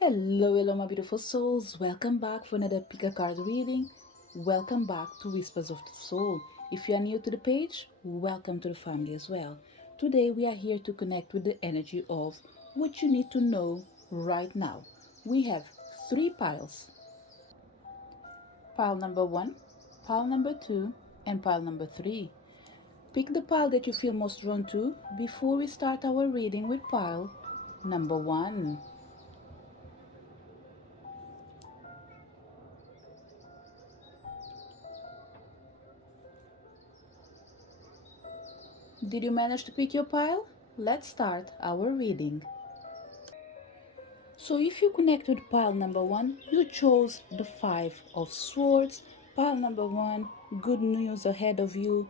Hello, my beautiful souls. Welcome back for another pick a card reading. Welcome back to Whispers of the Soul. If you are new to the page, welcome to the family as well. Today, we are here to connect with the energy of what you need to know right now. We have three piles: pile number one, pile number two, and pile number three. Pick the pile that you feel most drawn to before we start our reading with pile number one. Did you manage to pick your pile? Let's start our reading. So if you connect with pile number one, you chose the Five of Swords. Pile number one, good news ahead of you.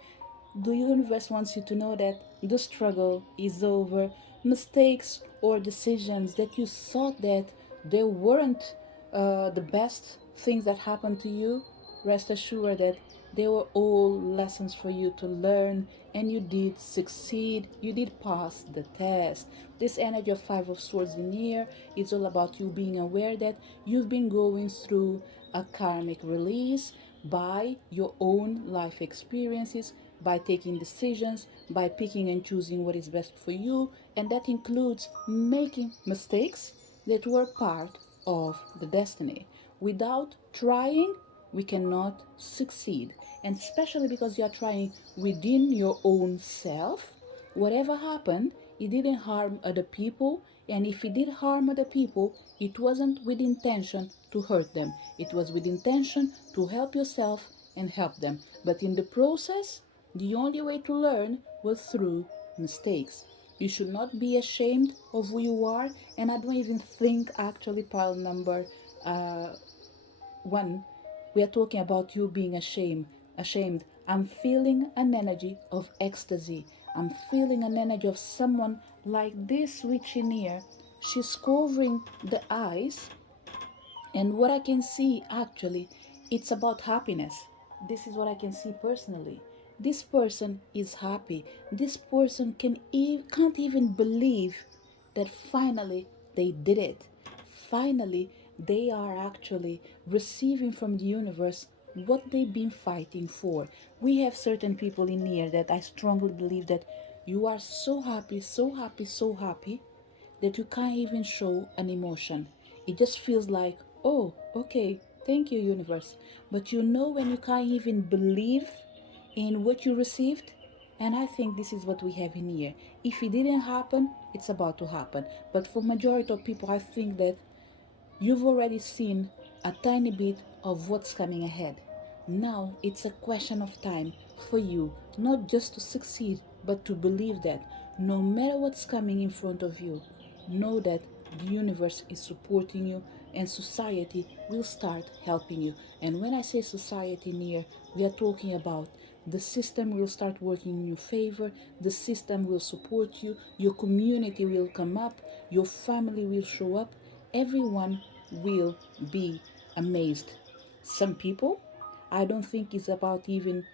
The universe wants you to know that the struggle is over. Mistakes or decisions that you thought that they weren't the best things that happened to you, rest assured that they were all lessons for you to learn, and you did succeed. You did pass the test. This energy of Five of Swords in here is all about you being aware that you've been going through a karmic release by your own life experiences, by taking decisions, by picking and choosing what is best for you, and that includes making mistakes that were part of the destiny. Without trying, we cannot succeed. And especially because you are trying within your own self, whatever happened, it didn't harm other people. And if it did harm other people, it wasn't with intention to hurt them. It was with intention to help yourself and help them. But in the process, the only way to learn was through mistakes. You should not be ashamed of who you are. And I don't even think actually pile number one, we are talking about you being ashamed. I'm feeling an energy of ecstasy. I'm feeling an energy of someone like this witch in here. She's covering the eyes, and what I can see actually, it's about happiness. This is what I can see personally. This person is happy. This person can't even believe that finally they did it. Finally, they are actually receiving from the universe what they've been fighting for. We have certain people in here that I strongly believe that you are so happy, so happy, so happy that you can't even show an emotion. It just feels like, oh, okay, thank you, universe. But you know when you can't even believe in what you received? And I think this is what we have in here. If it didn't happen, it's about to happen. But for majority of people, I think that you've already seen a tiny bit of what's coming ahead. Now it's a question of time for you not just to succeed, but to believe that no matter what's coming in front of you, know that the universe is supporting you and society will start helping you. And when I say society near, we are talking about the system will start working in your favor, the system will support you, your community will come up, your family will show up, everyone will be amazed. Some people, I don't think it's about even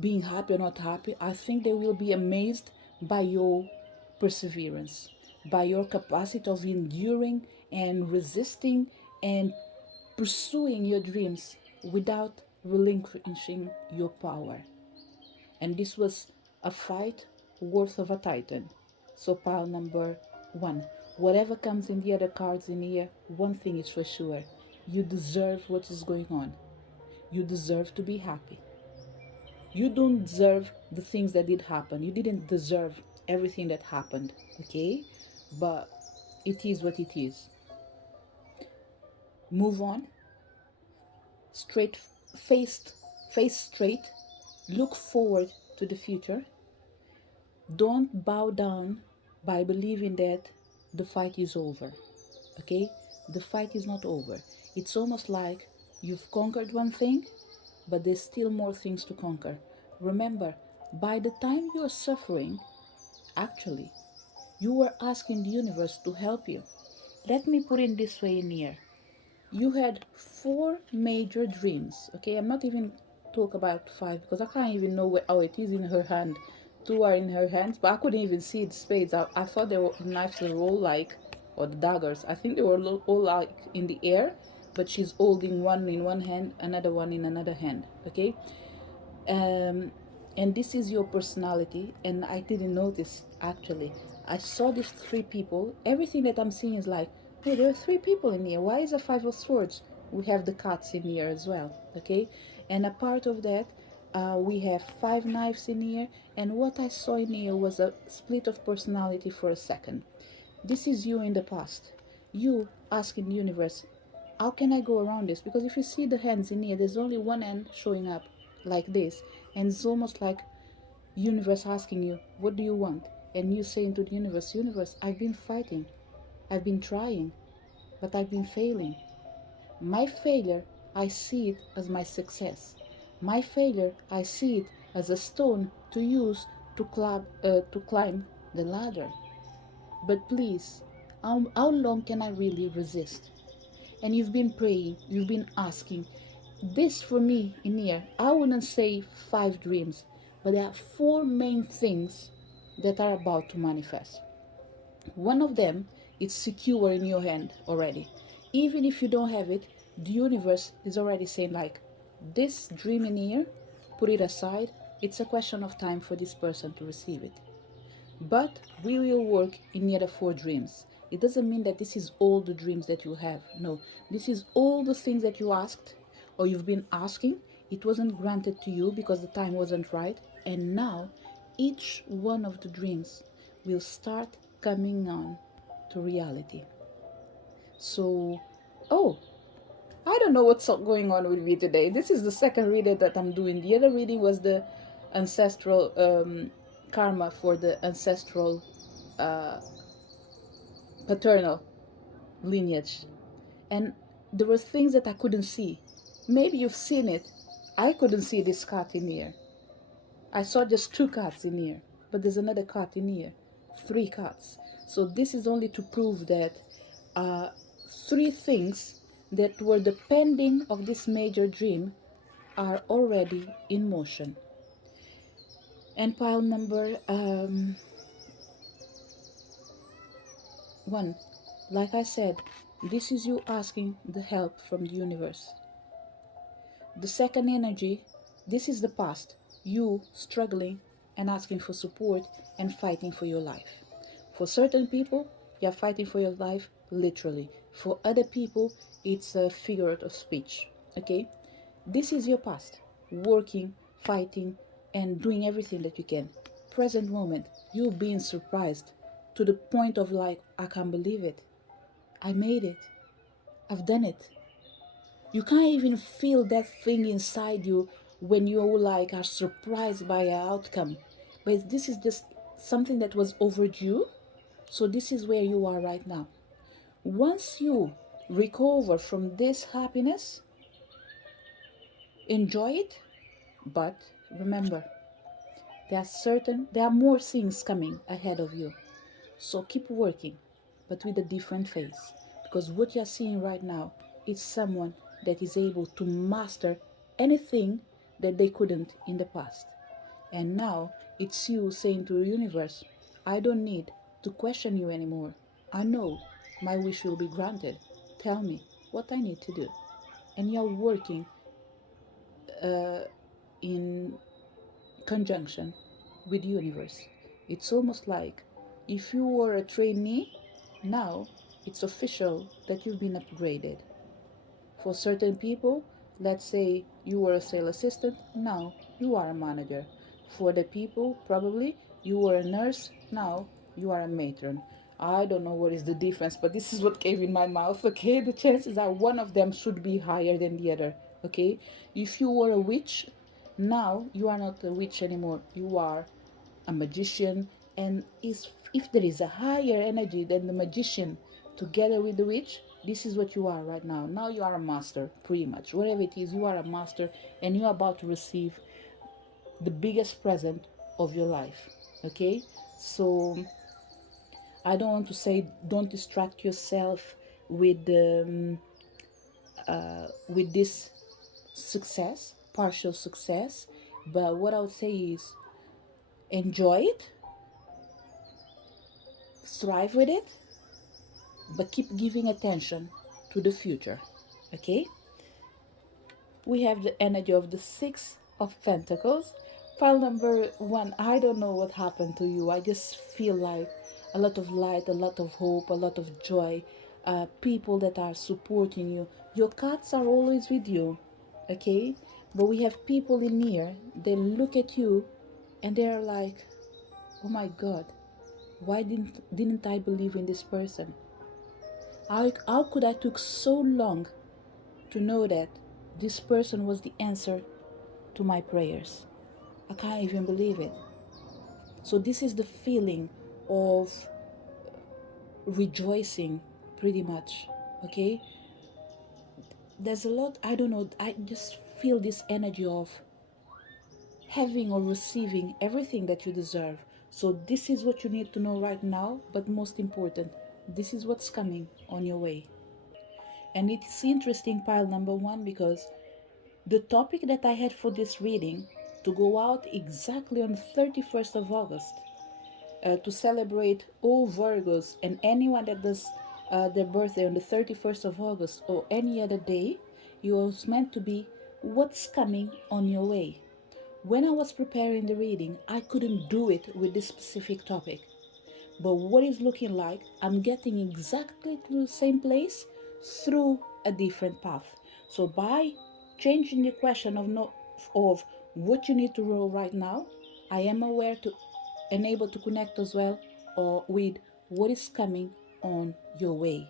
being happy or not happy. I think they will be amazed by your perseverance, by your capacity of enduring and resisting and pursuing your dreams without relinquishing your power. And this was a fight worth of a titan. So pile number one. Whatever comes in the other cards in here, one thing is for sure. You deserve what is going on. You deserve to be happy. You don't deserve the things that did happen. You didn't deserve everything that happened, okay? But it is what it is. Move on. Straight faced, face straight. Look forward to the future. Don't bow down by believing that the fight is over. Okay? The fight is not over. It's almost like you've conquered one thing, but there's still more things to conquer. Remember, by the time you're suffering, actually, you were asking the universe to help you. Let me put it this way in here. You had four major dreams. Okay, I'm not even talk about five because I can't even know how it is in her hand. Two are in her hands, but I couldn't even see the spades. I thought they were knives were all like or the daggers. I think they were all like in the air, but she's holding one in one hand, another one in another hand. Okay. um, and this is your personality, and I didn't notice actually. I saw these three people. Everything that I'm seeing is like, hey, there are three people in here. Why is a five of swords? We have the cats in here as well. Okay. And a part of that, we have five knives in here, and what I saw in here was a split of personality for a second. This is you in the past, you asking the universe, how can I go around this? Because if you see the hands in here, there's only one hand showing up like this, and it's almost like universe asking you, what do you want? And you saying to the universe, universe, I've been fighting, I've been trying, but I've been failing. My failure, I see it as my success. My failure, I see it as a stone to use to climb the ladder. But please, how long can I really resist? And you've been praying, you've been asking. This for me in here, I wouldn't say five dreams, but there are four main things that are about to manifest. One of them is secure in your hand already. Even if you don't have it, the universe is already saying like, this dream in here, put it aside. It's a question of time for this person to receive it. But we will work in the other four dreams. It doesn't mean that this is all the dreams that you have. No, this is all the things that you asked or you've been asking. It wasn't granted to you because the time wasn't right. And now each one of the dreams will start coming on to reality. So, oh, I don't know what's going on with me today. This is the second reading that I'm doing. The other reading was the ancestral karma for the ancestral uh, paternal lineage. And there were things that I couldn't see. Maybe you've seen it. I couldn't see this cat in here. I saw just two cats in here, but there's another cat in here. Three cats. So this is only to prove that uh, three things that were the pending of this major dream are already in motion. And pile number one, like I said, this is you asking the help from the universe. The second energy, this is the past, you struggling and asking for support and fighting for your life. For certain people, you're fighting for your life literally. For other people, it's a figure of speech. Okay? This is your past, working, fighting, and doing everything that you can. Present moment, you being surprised to the point of like, I can't believe it. I made it. I've done it. You can't even feel that thing inside you when you like are surprised by an outcome. But this is just something that was overdue. So this is where you are right now. Once you recover from this happiness, enjoy it, but remember, there are more things coming ahead of you. So keep working, but with a different face. Because what you're seeing right now is someone that is able to master anything that they couldn't in the past. And now it's you saying to the universe, I don't need to question you anymore. I know my wish will be granted. Tell me what I need to do. And you're working in conjunction with the universe. It's almost like if you were a trainee, now it's official that you've been upgraded. For certain people, let's say you were a sales assistant, now you are a manager. For the people, probably you were a nurse, now you are a matron. I don't know what is the difference, but this is what came in my mouth, okay? The chances are one of them should be higher than the other, okay? If you were a witch, now you are not a witch anymore. You are a magician, and if there is a higher energy than the magician together with the witch, this is what you are right now. Now you are a master, pretty much. Whatever it is, you are a master, and you are about to receive the biggest present of your life. Okay? So I don't want to say don't distract yourself with this success, partial success, but what I would say is enjoy it, strive with it, but keep giving attention to the future. Okay? We have the energy of the Six of Pentacles. Pile number one, I don't know what happened to you. I just feel like a lot of light, a lot of hope, a lot of joy, people that are supporting you. Your cats are always with you, okay? But we have people in here, they look at you and they're like, oh my God, why didn't I believe in this person? How could I took so long to know that this person was the answer to my prayers? I can't even believe it. So this is the feeling of rejoicing, pretty much. Okay, there's a lot, I don't know, I just feel this energy of having or receiving everything that you deserve. So this is what you need to know right now, but most important, this is what's coming on your way. And it's interesting, pile number one, because the topic that I had for this reading to go out exactly on the 31st of August, to celebrate all Virgos and anyone that does their birthday on the 31st of August or any other day, it was meant to be what's coming on your way. When I was preparing the reading, I couldn't do it with this specific topic. But what is looking like, I'm getting exactly to the same place through a different path. So by changing the question of no, of what you need to roll right now, I am aware to and able to connect as well or with what is coming on your way.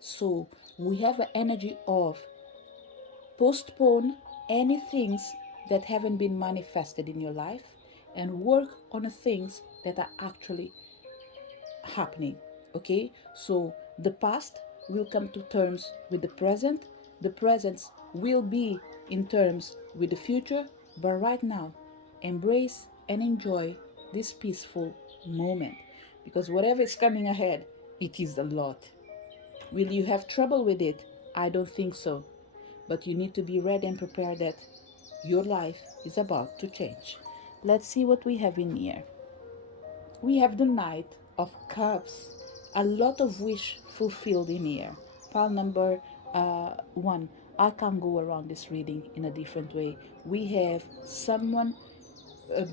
So we have an energy of postpone any things that haven't been manifested in your life and work on the things that are actually happening. Okay, so the past will come to terms with the present will be in terms with the future, but right now embrace and enjoy this peaceful moment, because whatever is coming ahead, it is a lot. Will you have trouble with it? I don't think so, but you need to be ready and prepared that your life is about to change. Let's see what we have in here. We have the Knight of Cups. A lot of wish fulfilled in here. Pile number one. I can't go around this reading in a different way. We have someone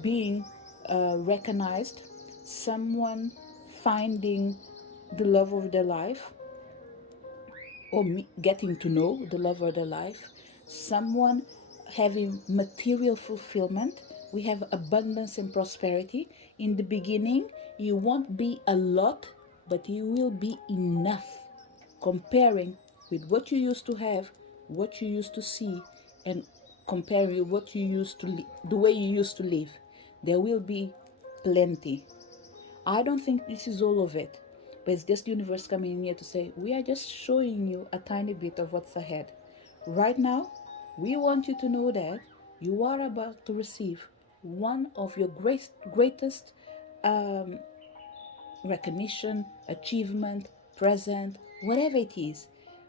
being recognized, someone finding the love of their life, or getting to know the love of their life, someone having material fulfillment. We have abundance and prosperity. In the beginning, you won't be a lot, but you will be enough. Comparing with what you used to have, what you used to see, and comparing what you used to the way you used to live, there will be plenty. I don't think this is all of it, but it's just the universe coming in here to say, we are just showing you a tiny bit of what's ahead. Right now, we want you to know that you are about to receive one of your greatest um, recognition, achievement, present, whatever it is.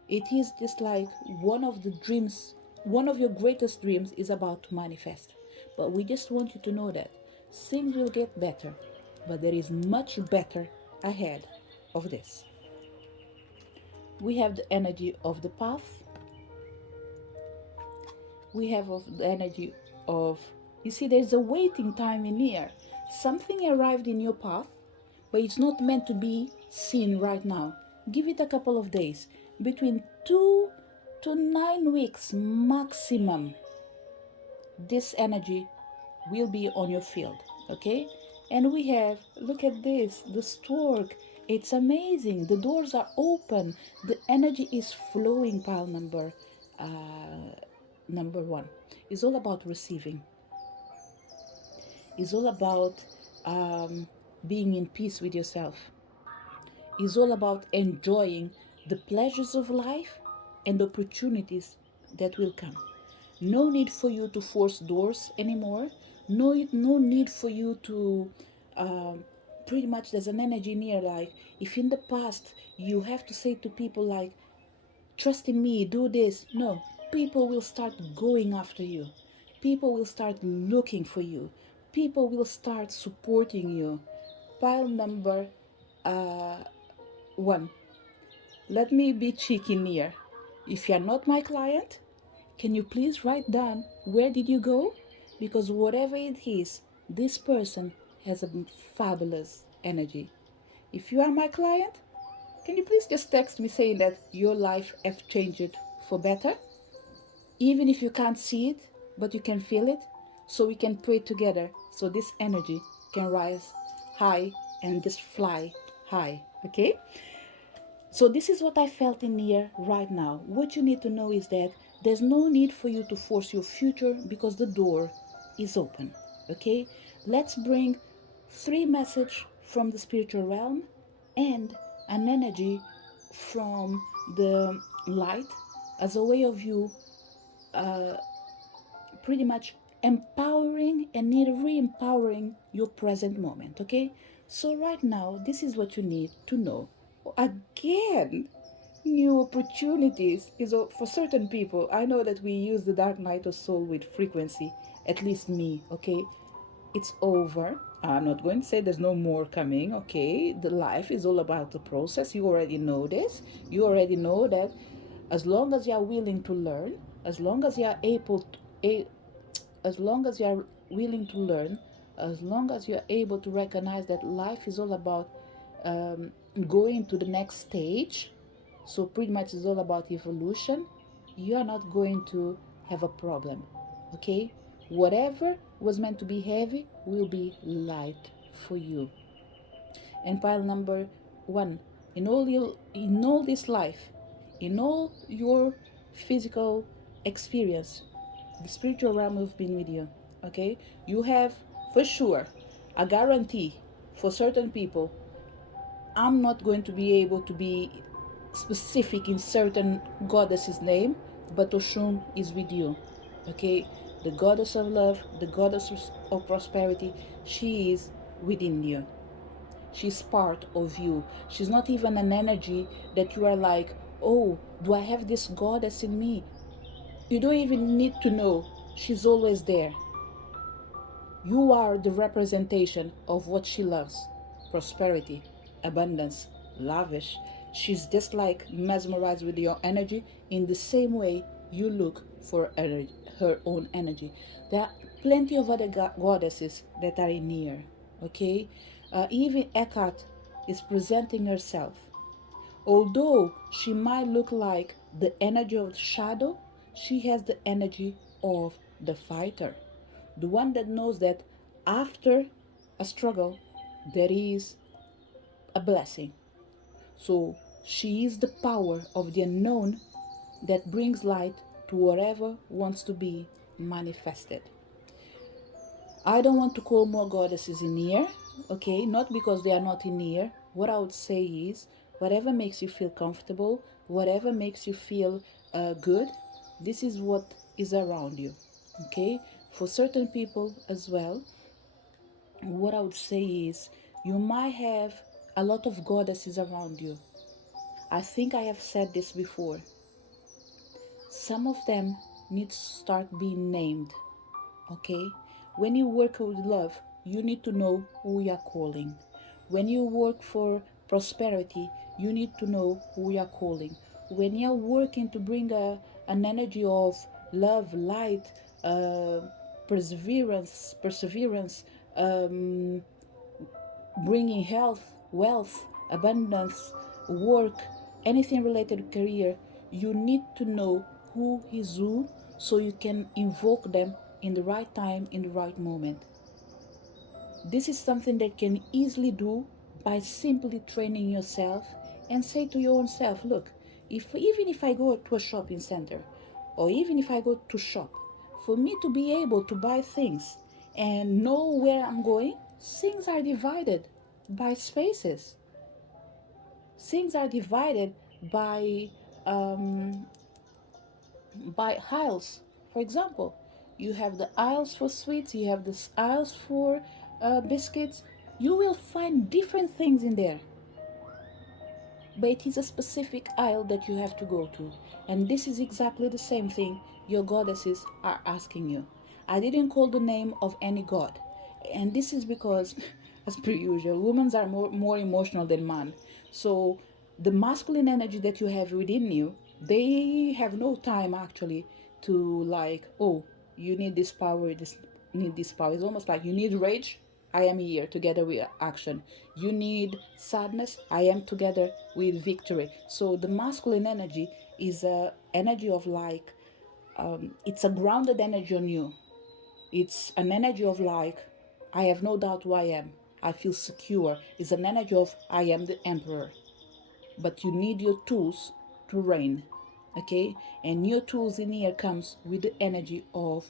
It is just like one of the dreams, one of your greatest dreams is about to manifest. But we just want you to know that things will get better, but there is much better ahead of this. We have the energy of the path. We have the energy of, you see, there's a waiting time in here. Something arrived in your path, but it's not meant to be seen right now. Give it a couple of days, between 2 to 9 weeks maximum. This energy will be on your field, okay? And we have, look at this, the stork. It's amazing. The doors are open. The energy is flowing. Pile number one. It's all about receiving. It's all about being in peace with yourself. It's all about enjoying the pleasures of life and the opportunities that will come. No need for you to force doors anymore. No need for you to pretty much, there's an energy near, like if in the past you have to say to people like, trust in me, do this. No, people will start going after you. People will start looking for you. People will start supporting you. Pile number one. Let me be cheeky near. If you're not my client, can you please write down where did you go? Because whatever it is, this person has a fabulous energy. If you are my client, can you please just text me saying that your life has changed for better? Even if you can't see it, but you can feel it, so we can pray together so this energy can rise high and just fly high, okay? So this is what I felt in here right now. What you need to know is that there's no need for you to force your future because the door is open, okay? Let's bring three messages from the spiritual realm and an energy from the light as a way of you pretty much empowering and re-empowering your present moment, okay? So right now, this is what you need to know. Again, new opportunities is for certain people. I know that we use the dark night of soul with frequency, at least me, okay? It's over. I'm not going to say there's no more coming, okay? The life is all about the process. You already know this. You already know that as long as you are willing to learn, as long as you are able to, as long as you are willing to learn, as long as you are able to recognize that life is all about um, going to the next stage, so pretty much it's all about evolution, you are not going to have a problem, okay? Whatever was meant to be heavy will be light for you. And pile number one, in all this life, in all your physical experience, the spiritual realm have been with you, okay? You have for sure a guarantee for certain people. I'm not going to be able to be specific in certain goddess's name, but Oshun is with you, okay? The goddess of love, the goddess of prosperity, she is within you. She's part of you. She's not even an energy that you are like, oh, do I have this goddess in me? You don't even need to know. She's always there. You are the representation of what she loves: prosperity, abundance, lavish. She's just like mesmerized with your energy in the same way you look for her own energy. There are plenty of other goddesses that are in here, okay? Even Eckhart is presenting herself. Although she might look like the energy of the shadow, she has the energy of the fighter, the one that knows that after a struggle there is a blessing. So she is the power of the unknown that brings light to whatever wants to be manifested. I don't want to call more goddesses in here, okay? Not because they are not in here. What I would say is, whatever makes you feel comfortable, whatever makes you feel good, this is what is around you, okay? For certain people as well, what I would say is, you might have a lot of goddesses around you. I think I have said this before. Some of them need to start being named, okay? When you work with love, you need to know who you are calling. When you work for prosperity, you need to know who you are calling. When you are working to bring an energy of love, light, uh, perseverance, um, bringing health, wealth, abundance, work, anything related to career, you need to know who is who so you can invoke them in the right time, in the right moment. This is something that you can easily do by simply training yourself and say to your own self, look, even if I go to a shopping center or even if I go to shop, for me to be able to buy things and know where I'm going, things are divided by spaces. Things are divided by um, by aisles. For example, you have the aisles for sweets, you have the aisles for biscuits. You will find different things in there, but it is a specific aisle that you have to go to. And this is exactly the same thing your goddesses are asking you. I didn't call the name of any god, and this is because, as per usual, women are more emotional than men. So the masculine energy that you have within you, they have no time actually to like, oh, you need this power, this need this power. It's almost like you need rage, I am here together with action. You need sadness, I am together with victory. So the masculine energy is a energy of like, it's a grounded energy on you. It's an energy of like, I have no doubt who I am, I feel secure. It's an energy of I am the emperor. But you need your tools to reign. Okay, and your tools in here comes with the energy of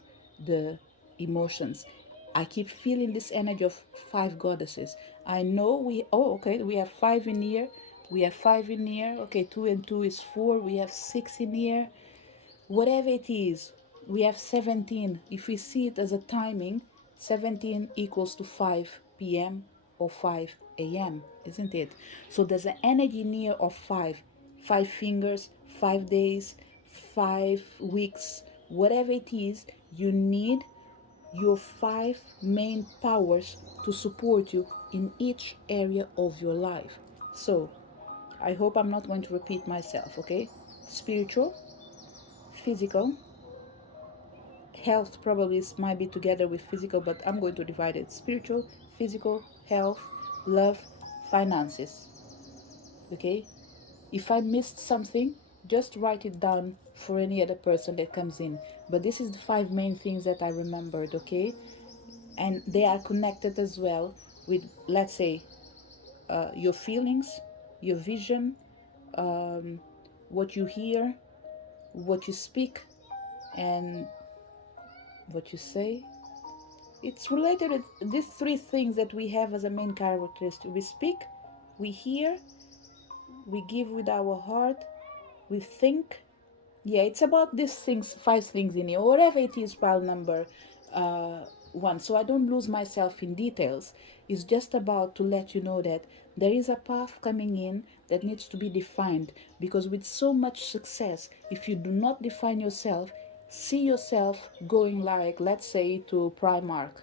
the emotions. I keep feeling this energy of five goddesses. I know we, oh okay, we have five in here, we have five in here. Okay, two and two is four, we have six in here. Whatever it is, we have 17. If we see it as a timing, 17 equals to 5 p.m. or 5 a.m., isn't it? So there's an energy near of five fingers, 5 days, 5 weeks, whatever it is. You need your five main powers to support you in each area of your life. So I hope I'm not going to repeat myself, okay? Spiritual, physical, health probably might be together with physical, but I'm going to divide it: spiritual, physical, health, love, finances. Okay, if I missed something, just write it down for any other person that comes in, but this is the five main things that I remembered. Okay, and they are connected as well with, let's say, your feelings, your vision, um, what you hear, what you speak, and what you say. It's related to these three things that we have as a main characteristic: we speak, we hear, we give with our heart, we think. Yeah, it's about these things, five things in here, or whatever it is, pile number one. So I don't lose myself in details. It's just about to let you know that there is a path coming in that needs to be defined, because with so much success, if you do not define yourself, see yourself going like, let's say, to Primark.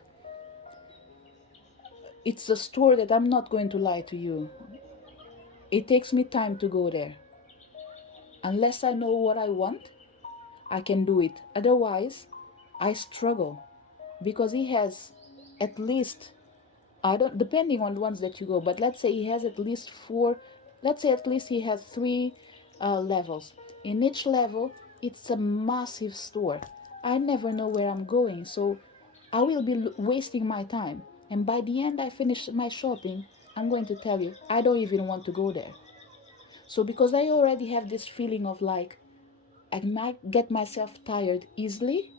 It's a store that, I'm not going to lie to you, it takes me time to go there. Unless I know what I want, I can do it. Otherwise, I struggle, because he has at least, I don't, depending on the ones that you go, but let's say he has at least four, let's say at least he has three levels. In each level, it's a massive store. I never know where I'm going, so I will be wasting my time. And by the end I finish my shopping, I'm going to tell you, I don't even want to go there. So because I already have this feeling of like, I might get myself tired easily,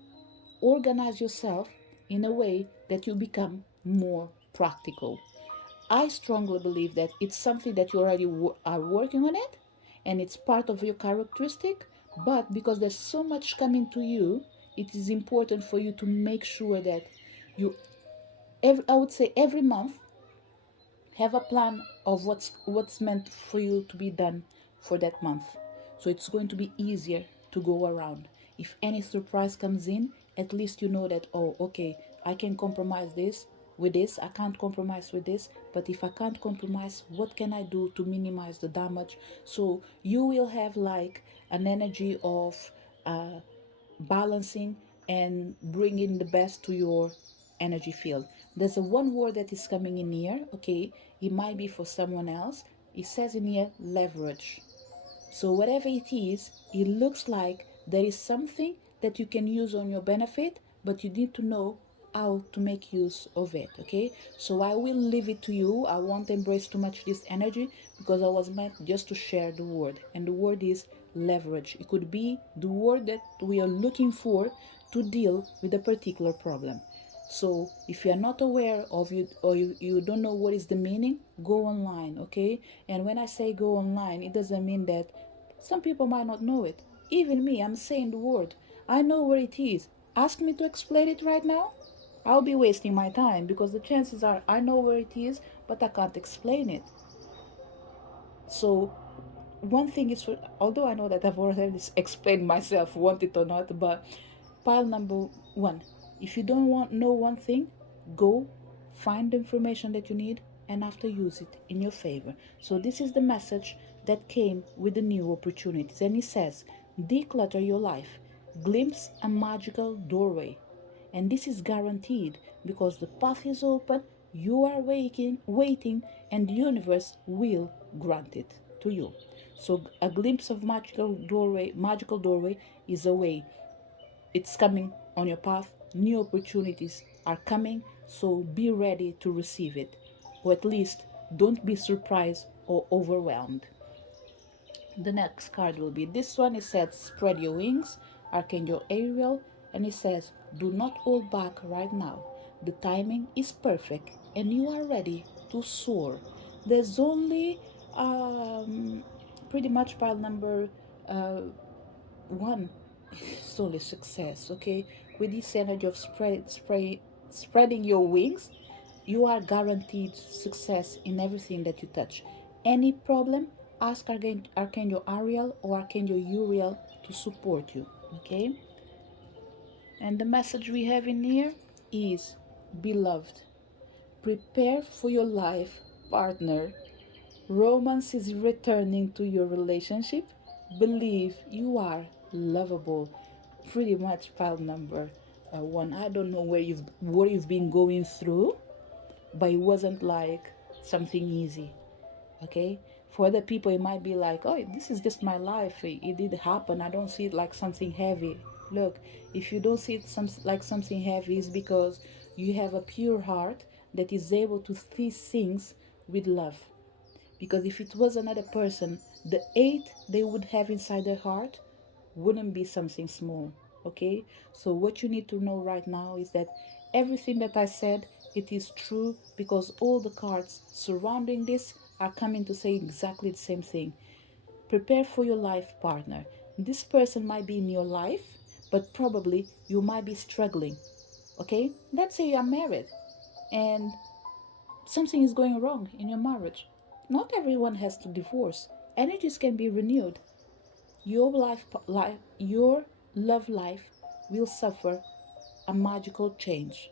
organize yourself in a way that you become more practical. I strongly believe that it's something that you already are working on it, and it's part of your characteristic, but because there's so much coming to you, it is important for you to make sure that you, I would say every month, have a plan of what's meant for you to be done for that month. So it's going to be easier to go around. If any surprise comes in, at least you know that, oh, okay, I can compromise this with this, I can't compromise with this, but if I can't compromise, what can I do to minimize the damage? So you will have like an energy of uh, balancing and bringing the best to your energy field. There's a one word that is coming in here, okay? It might be for someone else. It says in here leverage. So whatever it is, it looks like there is something that you can use on your benefit, but you need to know how to make use of it. Okay, so I will leave it to you. I won't embrace too much this energy, because I was meant just to share the word, and the word is leverage. It could be the word that we are looking for to deal with a particular problem. So if you are not aware of it, or you don't know what is the meaning, go online. Okay, and when I say go online, it doesn't mean that some people might not know it. Even me, I'm saying the word, I know where it is. Ask me to explain it right now, I'll be wasting my time, because the chances are I know where it is, but I can't explain it. So one thing is, for, although I know that I've already explained myself, want it or not, but pile number one, if you don't know one thing, go find the information that you need, and after use it in your favor. So this is the message that came with the new opportunities. And it says, declutter your life, glimpse a magical doorway. And this is guaranteed because the path is open, you are waiting, and the universe will grant it to you. So a glimpse of magical doorway is a way. It's coming on your path. New opportunities are coming, so be ready to receive it. Or at least don't be surprised or overwhelmed. The next card will be this one. It says, spread your wings, Archangel Ariel, and it says, do not hold back right now. The timing is perfect and you are ready to soar. There's only pretty much pile number uh, one. It's only success, okay? With this energy of spreading your wings, you are guaranteed success in everything that you touch. Any problem, ask Archangel Ariel or Archangel Uriel to support you, okay? And the message we have in here is, beloved, prepare for your life partner. Romance is returning to your relationship. Believe you are lovable. Pretty much pile number one. I don't know where you've been going through, but it wasn't like something easy. Okay, for other people it might be like, oh, this is just my life, it did happen, I don't see it like something heavy. Look, if you don't see it like something heavy, it's because you have a pure heart that is able to see things with love. Because if it was another person, the hate they would have inside their heart wouldn't be something small. Okay, so what you need to know right now is that everything that I said, it is true, because all the cards surrounding this are coming to say exactly the same thing. Prepare for your life partner. This person might be in your life, but probably you might be struggling. Okay, let's say you are married and something is going wrong in your marriage. Not everyone has to divorce. Energies can be renewed. Your love life will suffer a magical change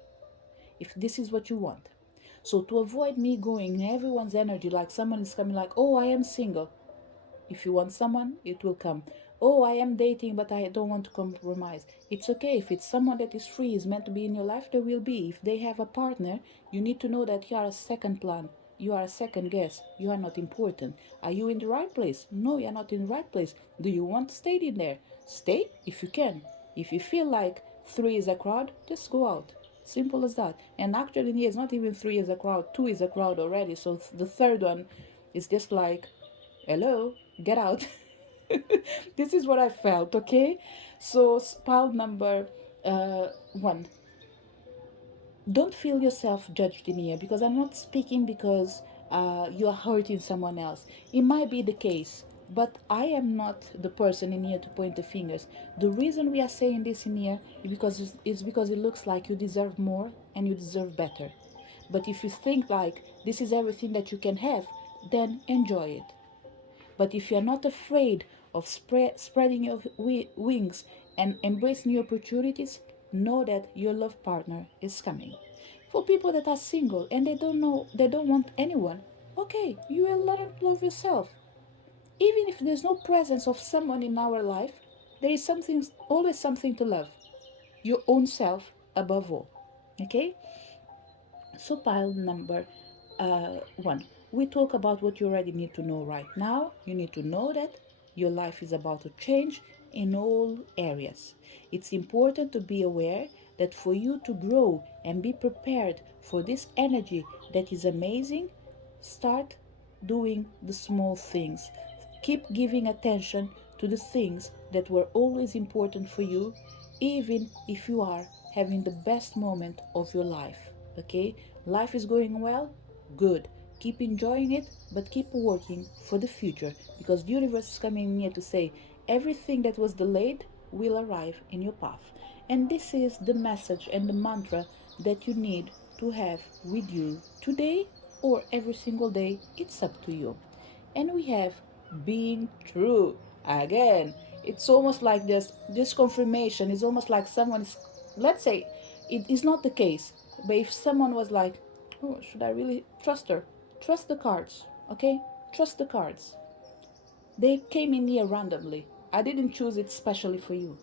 if this is what you want. So to avoid me going in everyone's energy, like someone is coming like, oh, I am single. If you want someone, it will come. Oh, I am dating, but I don't want to compromise. It's okay. If it's someone that is free, is meant to be in your life, there will be. If they have a partner, you need to know that you are a second plan. You are a second guess. You are not important. Are you in the right place? No, you are not in the right place. Do you want to stay in there? Stay if you can. If you feel like three is a crowd, just go out. Simple as that. And actually, it's not even three is a crowd. Two is a crowd already. So the third one is just like, hello, get out. This is what I felt, okay? So pile number one, don't feel yourself judged in here, because I'm not speaking because you are hurting someone else. It might be the case, but I am not the person in here to point the fingers. The reason we are saying this in here is because it looks like you deserve more and you deserve better. But if you think like this is everything that you can have, then enjoy it. But if you're not afraid of spreading your wings and embrace new opportunities, know that your love partner is coming. For people that are single and they don't want anyone, okay, you will learn to love yourself. Even if there's no presence of someone in our life, there is always something to love. Your own self above all. Okay? So, pile number one, we talk about what you already need to know right now. You need to know that your life is about to change in all areas. It's important to be aware that for you to grow and be prepared for this energy that is amazing, start doing the small things. Keep giving attention to the things that were always important for you, even if you are having the best moment of your life. Okay? Life is going well? Good. Keep enjoying it, but keep working for the future, because the universe is coming here to say everything that was delayed will arrive in your path. And this is the message and the mantra that you need to have with you today or every single day. It's up to you. And we have being true again. It's almost like this confirmation is almost like someone is, let's say it is not the case, but if someone was like, oh, should I really trust her? Trust the cards, okay? Trust the cards. They came in here randomly. I didn't choose it specially for you.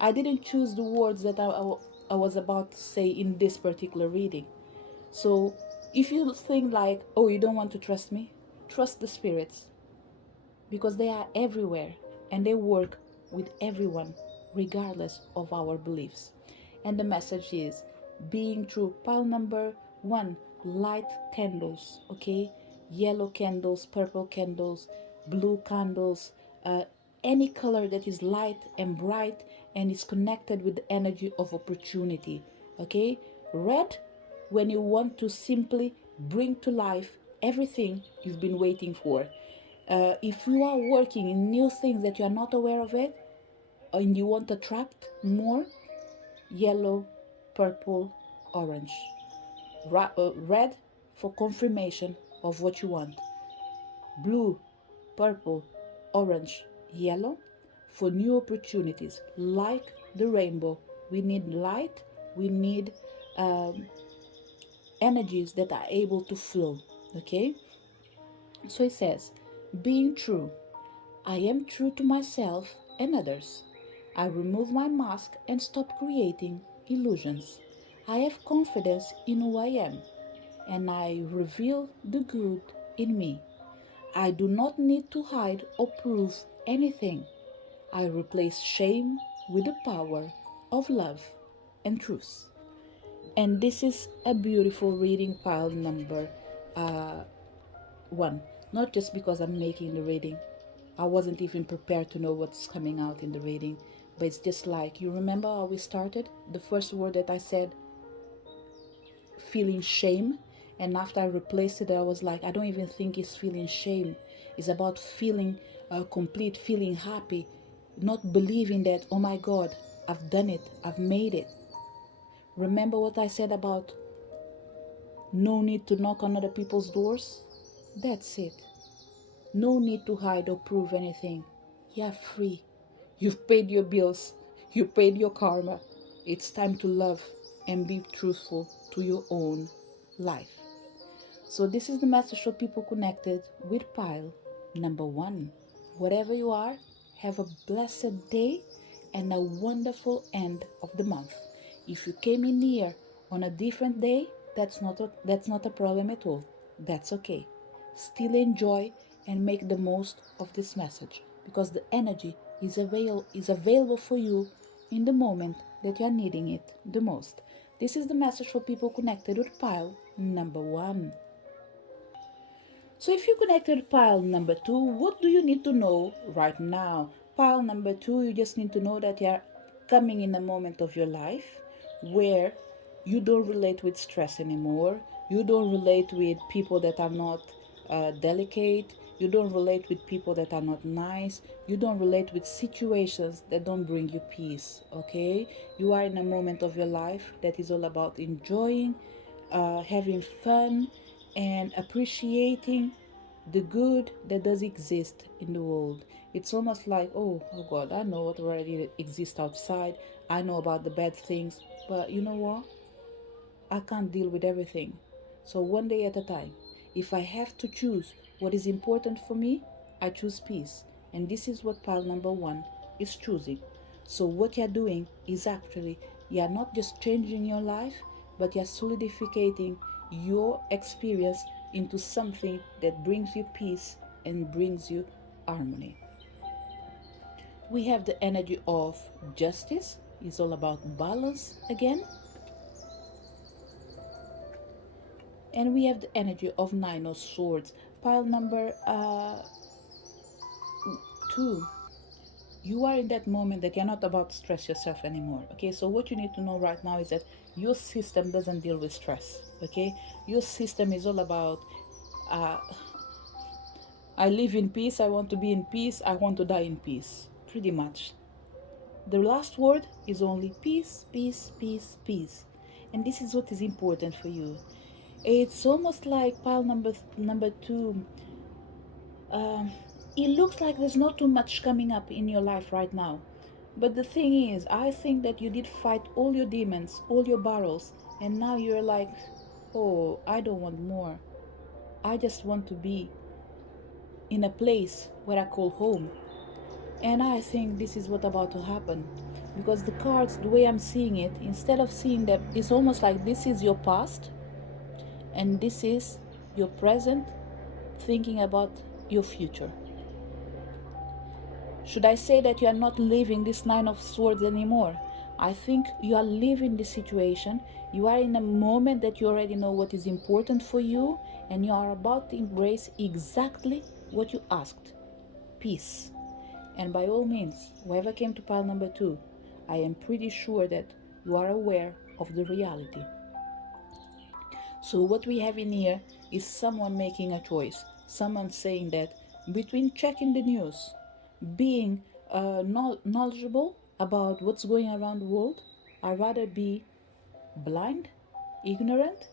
I didn't choose the words that I was about to say in this particular reading. So if you think like, oh, you don't want to trust me, trust the spirits, because they are everywhere and they work with everyone regardless of our beliefs. And the message is being true. Pile number 1, light candles, okay? Yellow candles, purple candles, blue candles, any color that is light and bright and is connected with the energy of opportunity, okay? Red, when you want to simply bring to life everything you've been waiting for. If you are working in new things that you are not aware of it, and you want to attract more, yellow, purple, orange. Red for confirmation of what you want. Blue, purple, orange, yellow for new opportunities, like the rainbow. We need light, we need um, energies that are able to flow. Okay? So it says, being true. I am true to myself and others. I remove my mask and stop creating illusions. I have confidence in who I am, and I reveal the good in me. I do not need to hide or prove anything. I replace shame with the power of love and truth. And this is a beautiful reading, pile number uh, 1. Not just because I'm making the reading, I wasn't even prepared to know what's coming out in the reading. But it's just like, you remember how we started? The first word that I said, feeling shame. And after I replaced it, I was like, I don't even think it's feeling shame. It's about feeling complete, feeling happy, not believing that, oh my God, I've done it, I've made it. Remember what I said about no need to knock on other people's doors? That's it. No need to hide or prove anything. You're free. You've paid your bills. You paid your karma. It's time to love and be truthful to your own life. So this is the message for people connected with pile number 1. Whatever you are, have a blessed day and a wonderful end of the month. If you came in here on a different day, that's not a problem at all. That's okay. Still enjoy and make the most of this message, because the energy is available for you in the moment that you are needing it the most. This is the message for people connected with pile number 1. So if you connected pile number 2, what do you need to know right now? Pile number 2, you just need to know that you're coming in a moment of your life where you don't relate with stress anymore. You don't relate with people that are not delicate. You don't relate with people that are not nice. You don't relate with situations that don't bring you peace. Okay? You are in a moment of your life that is all about enjoying, having fun, and appreciating the good that does exist in the world. It's almost like, oh God, I know what already exists outside. I know about the bad things, but you know what? I can't deal with everything. So one day at a time. If I have to choose what is important for me, I choose peace. And this is what pile number 1 is choosing. So what you're doing is actually, you're not just changing your life, but you're solidifying your experience into something that brings you peace and brings you harmony. We have the energy of justice. It's all about balance again. And we have the energy of 9 of swords. Pile number 2. You are in that moment that you're not about to stress yourself anymore. Okay, so what you need to know right now is that your system doesn't deal with stress. Okay, your system is all about uh, I live in peace, I want to be in peace, I want to die in peace. Pretty much. The last word is only peace, peace, peace, peace. And this is what is important for you. It's almost like pile number 2. um, it looks like there's not too much coming up in your life right now. But the thing is, I think that you did fight all your demons, all your battles, and now you're like, oh, I don't want more. I just want to be in a place where I call home. And I think this is what about to happen. Because the cards, the way I'm seeing it, instead of seeing that, it's almost like this is your past and this is your present, thinking about your future. Should I say that you are not living this Nine of Swords anymore? I think you are living this situation. You are in a moment that you already know what is important for you, and you are about to embrace exactly what you asked: peace. And by all means, whoever came to pile number 2, I am pretty sure that you are aware of the reality. So, what we have in here is someone making a choice, someone saying that between checking the news, being knowledgeable about what's going around the world, I'd rather be blind, ignorant,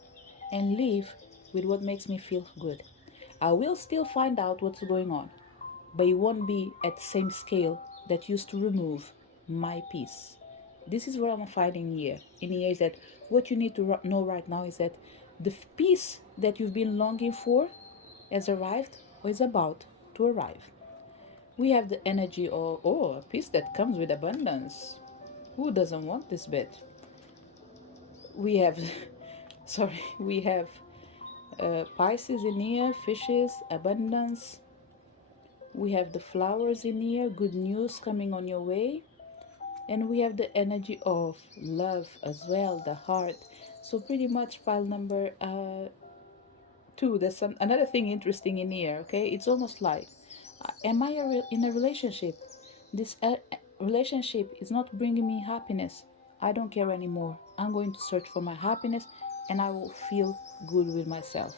and live with what makes me feel good. I will still find out what's going on, but it won't be at the same scale that used to remove my peace. This is what I'm finding here. In here is that what you need to know right now is that the peace that you've been longing for has arrived or is about to arrive. We have the energy of, oh, a peace that comes with abundance. Who doesn't want this bit? We have, sorry, we have Pisces in here, fishes, abundance. We have the flowers in here, good news coming on your way. And we have the energy of love as well, the heart. So pretty much pile number 2, there's another thing interesting in here, okay? It's almost like, am I in a relationship? This relationship is not bringing me happiness. I don't care anymore. I'm going to search for my happiness and I will feel good with myself.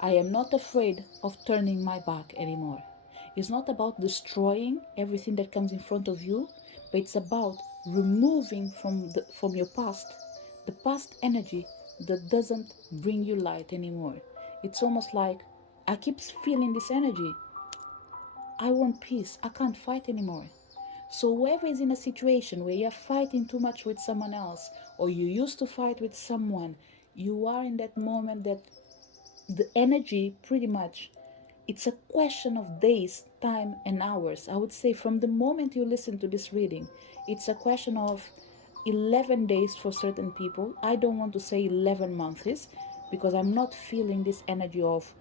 I am not afraid of turning my back anymore. It's not about destroying everything that comes in front of you, but it's about removing from your past the past energy that doesn't bring you light anymore. It's almost like I keep feeling this energy. I want peace. I can't fight anymore. So whoever is in a situation where you're fighting too much with someone else, or you used to fight with someone, you are in that moment that the energy pretty much, it's a question of days, time, and hours. I would say from the moment you listen to this reading, it's a question of 11 days for certain people. I don't want to say 11 months because I'm not feeling this energy of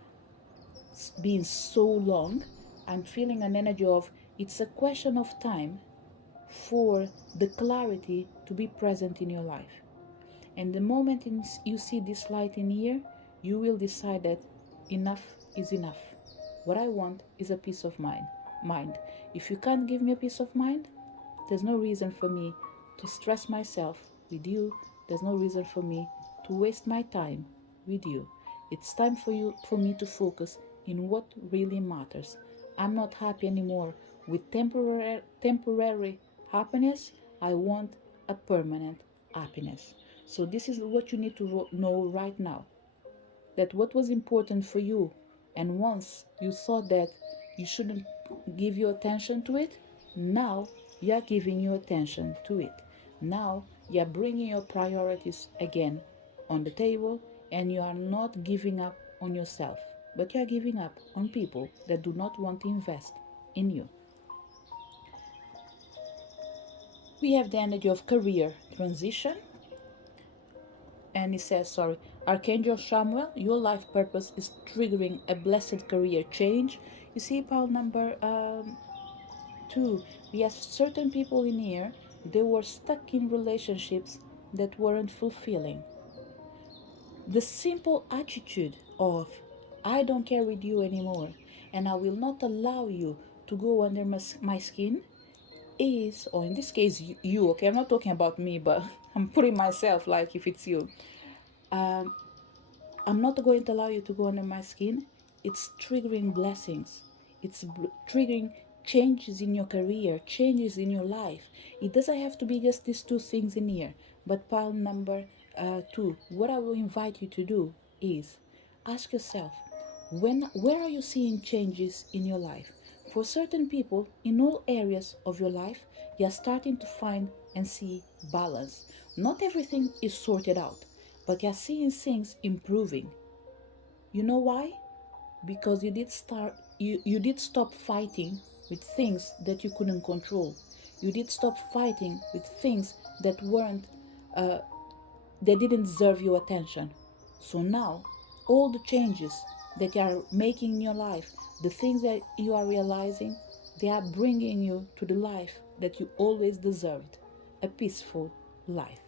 being so long. I'm feeling an energy of it's a question of time for the clarity to be present in your life. And the moment you see this light in here, you will decide that enough is enough. What I want is a peace of mind. If you can't give me a peace of mind, there's no reason for me to stress myself with you. There's no reason for me to waste my time with you. It's time for me to focus in what really matters. I'm not happy anymore with temporary happiness. I want a permanent happiness. So this is what you need to know right now. That what was important for you, and once you thought that you shouldn't give your attention to it, now you are giving your attention to it. Now you are bringing your priorities again on the table, and you are not giving up on yourself, but you are giving up on people that do not want to invest in you. We have the energy of career transition, and he says, sorry, Archangel Samuel, your life purpose is triggering a blessed career change. You see, pile number 2, we have certain people in here, they were stuck in relationships that weren't fulfilling. The simple attitude of, I don't care with you anymore, and I will not allow you to go under my skin is, or in this case, you, okay, I'm not talking about me, but I'm putting myself like if it's you. I'm not going to allow you to go under my skin. It's triggering blessings. It's triggering changes in your career, changes in your life. It doesn't have to be just these two things in here. But pile number 2, what I will invite you to do is ask yourself, where are you seeing changes in your life? For certain people, in all areas of your life, you're starting to find and see balance. Not everything is sorted out, but you're seeing things improving. You know why? Because you did start you did stop fighting with things that you couldn't control. You did stop fighting with things that weren't uh, they didn't deserve your attention. So now, all the changes that you are making in your life, the things that you are realizing, they are bringing you to the life that you always deserved, a peaceful life.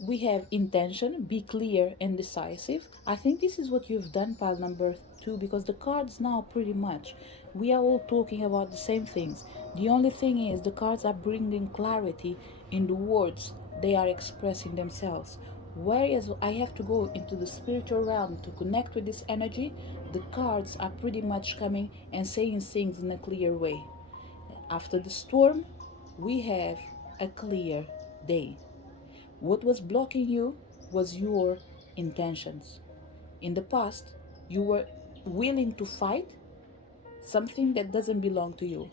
We have intention, be clear and decisive. I think this is what you've done, pile number two, because the cards now pretty much we are all talking about the same things. The only thing is the cards are bringing clarity in the words they are expressing themselves. Whereas I have to go into the spiritual realm to connect with this energy, the cards are pretty much coming and saying things in a clear way. After the storm, we have a clear day. What was blocking you was your intentions. In the past, you were willing to fight something that doesn't belong to you.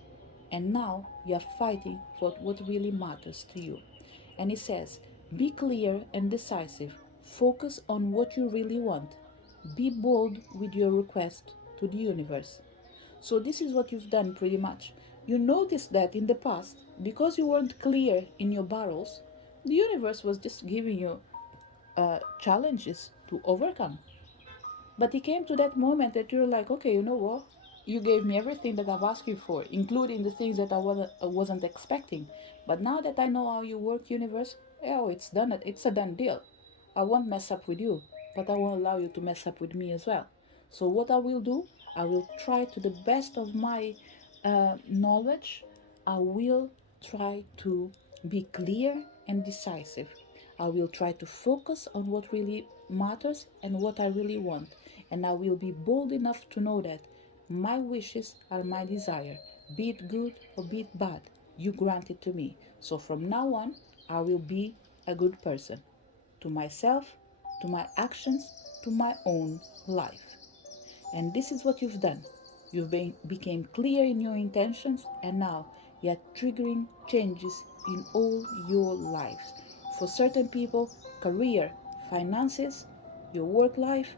And now you are fighting for what really matters to you. And it says, be clear and decisive. Focus on what you really want. Be bold with your request to the universe. So, this is what you've done pretty much. You noticed that in the past, because you weren't clear in your barrels, the universe was just giving you challenges to overcome. But it came to that moment that you're like, okay, you know what? You gave me everything that I've asked you for, including the things that I wasn't expecting. But now that I know how you work, universe, oh, it's done. It's a done deal. I won't mess up with you, but I won't allow you to mess up with me as well. So what I will do, I will try to the best of my knowledge. I will try to be clear and decisive. I will try to focus on what really matters and what I really want. And I will be bold enough to know that my wishes are my desire, be it good or be it bad. You grant it to me. So from now on, I will be a good person to myself, to my actions, to my own life. And this is what you've done. Became clear in your intentions, and now you're triggering changes in all your lives. For certain people, career, finances, your work life,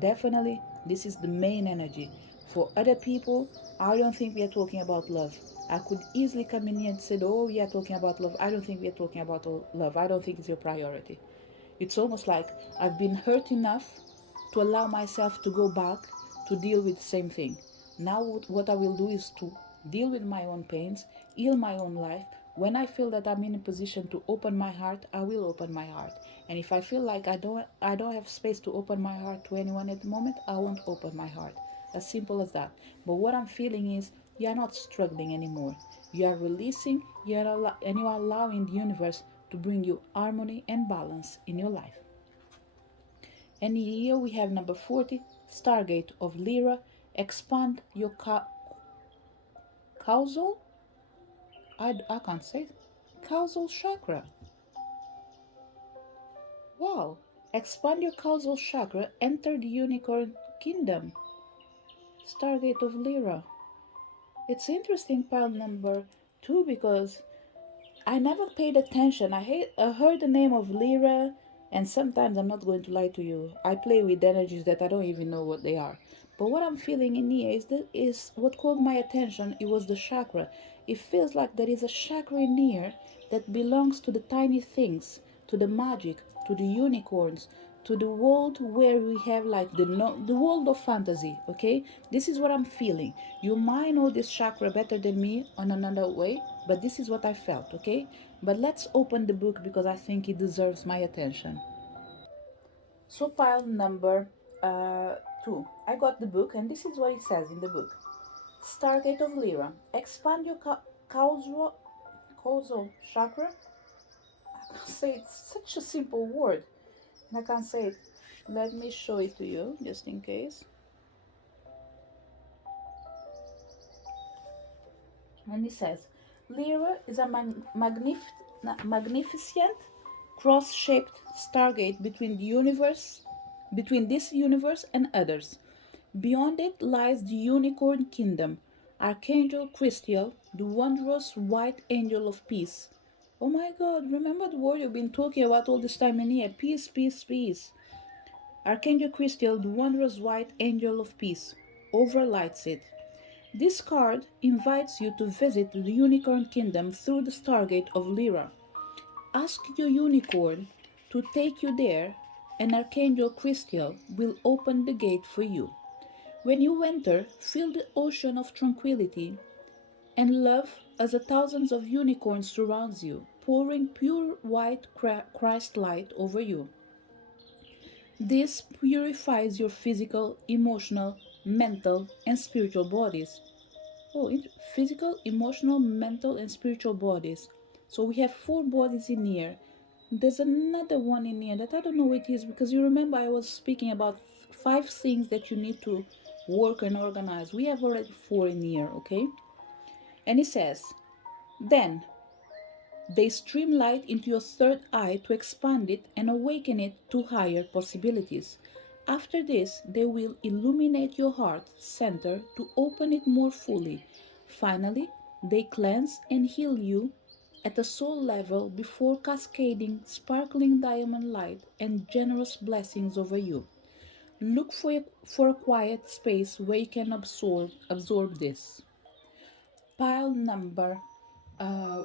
definitely this is the main energy. For other people, I don't think we are talking about love. I could easily come in here and say, oh, we are talking about love. I don't think we are talking about love. I don't think it's your priority. It's almost like I've been hurt enough to allow myself to go back to deal with the same thing. Now, what I will do is to deal with my own pains, heal my own life. When I feel that I'm in a position to open my heart, I will open my heart. And if I feel like I don't have space to open my heart to anyone at the moment, I won't open my heart. As simple as that. But what I'm feeling is you are not struggling anymore. You are releasing, and you are allowing the universe to bring you harmony and balance in your life. And here we have number 40, Stargate of Lyra. Expand your causal, I can't say it. Causal chakra. Wow. Expand your causal chakra. Enter the unicorn kingdom. Stargate of Lyra. It's interesting, pile number 2, because I never paid attention. I heard the name of Lyra, and sometimes I'm not going to lie to you. I play with energies that I don't even know what they are. But what I'm feeling in here is what caught my attention. It was the chakra. It feels like there is a chakra in here that belongs to the tiny things, to the magic, to the unicorns, to the world where we have like the world of fantasy. Okay, this is what I'm feeling. You might know this chakra better than me on another way, but this is what I felt. Okay, but let's open the book because I think it deserves my attention. So pile number 2, I got the book, and this is what it says in the book. Stargate of Lyra. Expand your causal chakra. I can't say it's such a simple word, and I can't say it. Let me show it to you just in case. And it says, Lyra is a magnificent cross-shaped stargate between this universe and others. Beyond it lies the unicorn kingdom, Archangel Christiel, the wondrous white angel of peace. Oh my god, remember the word you've been talking about all this time in here? Peace, peace, peace. Archangel Crystal, the wondrous white angel of peace, overlights it. This card invites you to visit the Unicorn Kingdom through the Stargate of Lyra. Ask your unicorn to take you there, and Archangel Crystal will open the gate for you. When you enter, feel the ocean of tranquility and love as a thousands of unicorns surrounds you, pouring pure white Christ light over you. This purifies your physical, emotional, mental, and spiritual bodies. Oh, physical, emotional, mental, and spiritual bodies. So we have four bodies in here. There's another one in here that I don't know what it is, because you remember I was speaking about five things that you need to work and organize. We have already four in here, okay? And it says, then they stream light into your third eye to expand it and awaken it to higher possibilities. After this, they will illuminate your heart center to open it more fully. Finally, they cleanse and heal you at a soul level before cascading sparkling diamond light and generous blessings over you. Look for a quiet space where you can absorb this. Pile number uh,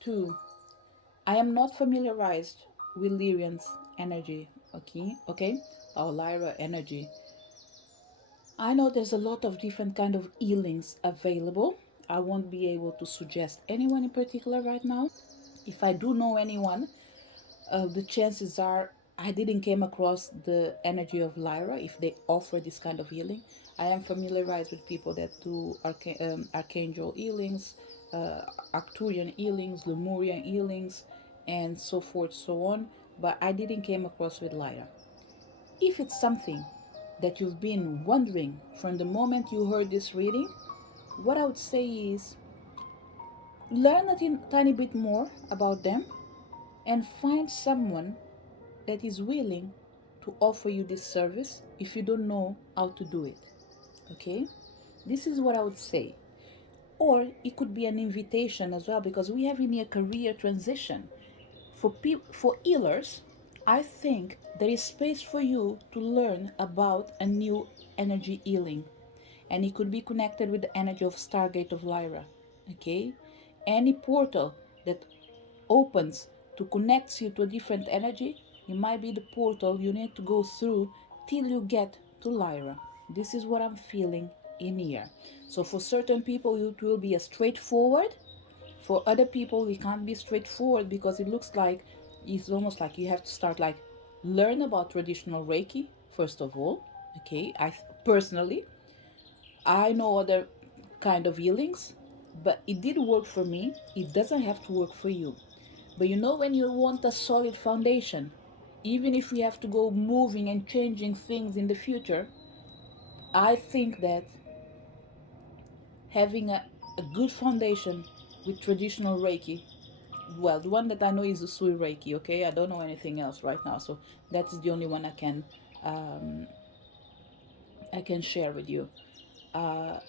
2. I am not familiarized with Lyrian's energy, okay, or Lyra energy. I know there's a lot of different kind of healings available. I won't be able to suggest anyone in particular right now. If I do know anyone, the chances are I didn't came across the energy of Lyra if they offer this kind of healing. I am familiarized with people that do archangel healings, Arcturian healings, Lemurian healings, and so forth, so on. But I didn't came across with Lyra. If it's something that you've been wondering from the moment you heard this reading, what I would say is learn a tiny bit more about them and find someone that is willing to offer you this service if you don't know how to do it. Okay? This is what I would say. Or it could be an invitation as well, because we have in a career transition. For healers, I think there is space for you to learn about a new energy healing. And it could be connected with the energy of Stargate of Lyra. Okay? Any portal that opens to connect you to a different energy, it might be the portal you need to go through till you get to Lyra. This is what I'm feeling in here. So for certain people it will be a straightforward. For other people it can't be straightforward, because it looks like it's almost like you have to start like learn about traditional Reiki first of all. Okay, I personally I know other kind of healings, but it did work for me. It doesn't have to work for you. But you know, when you want a solid foundation, even if we have to go moving and changing things in the future, I think that having a good foundation with traditional Reiki, well, the one that I know is Usui Reiki, okay? I don't know anything else right now, so that's the only one um, I can share with you. Uh,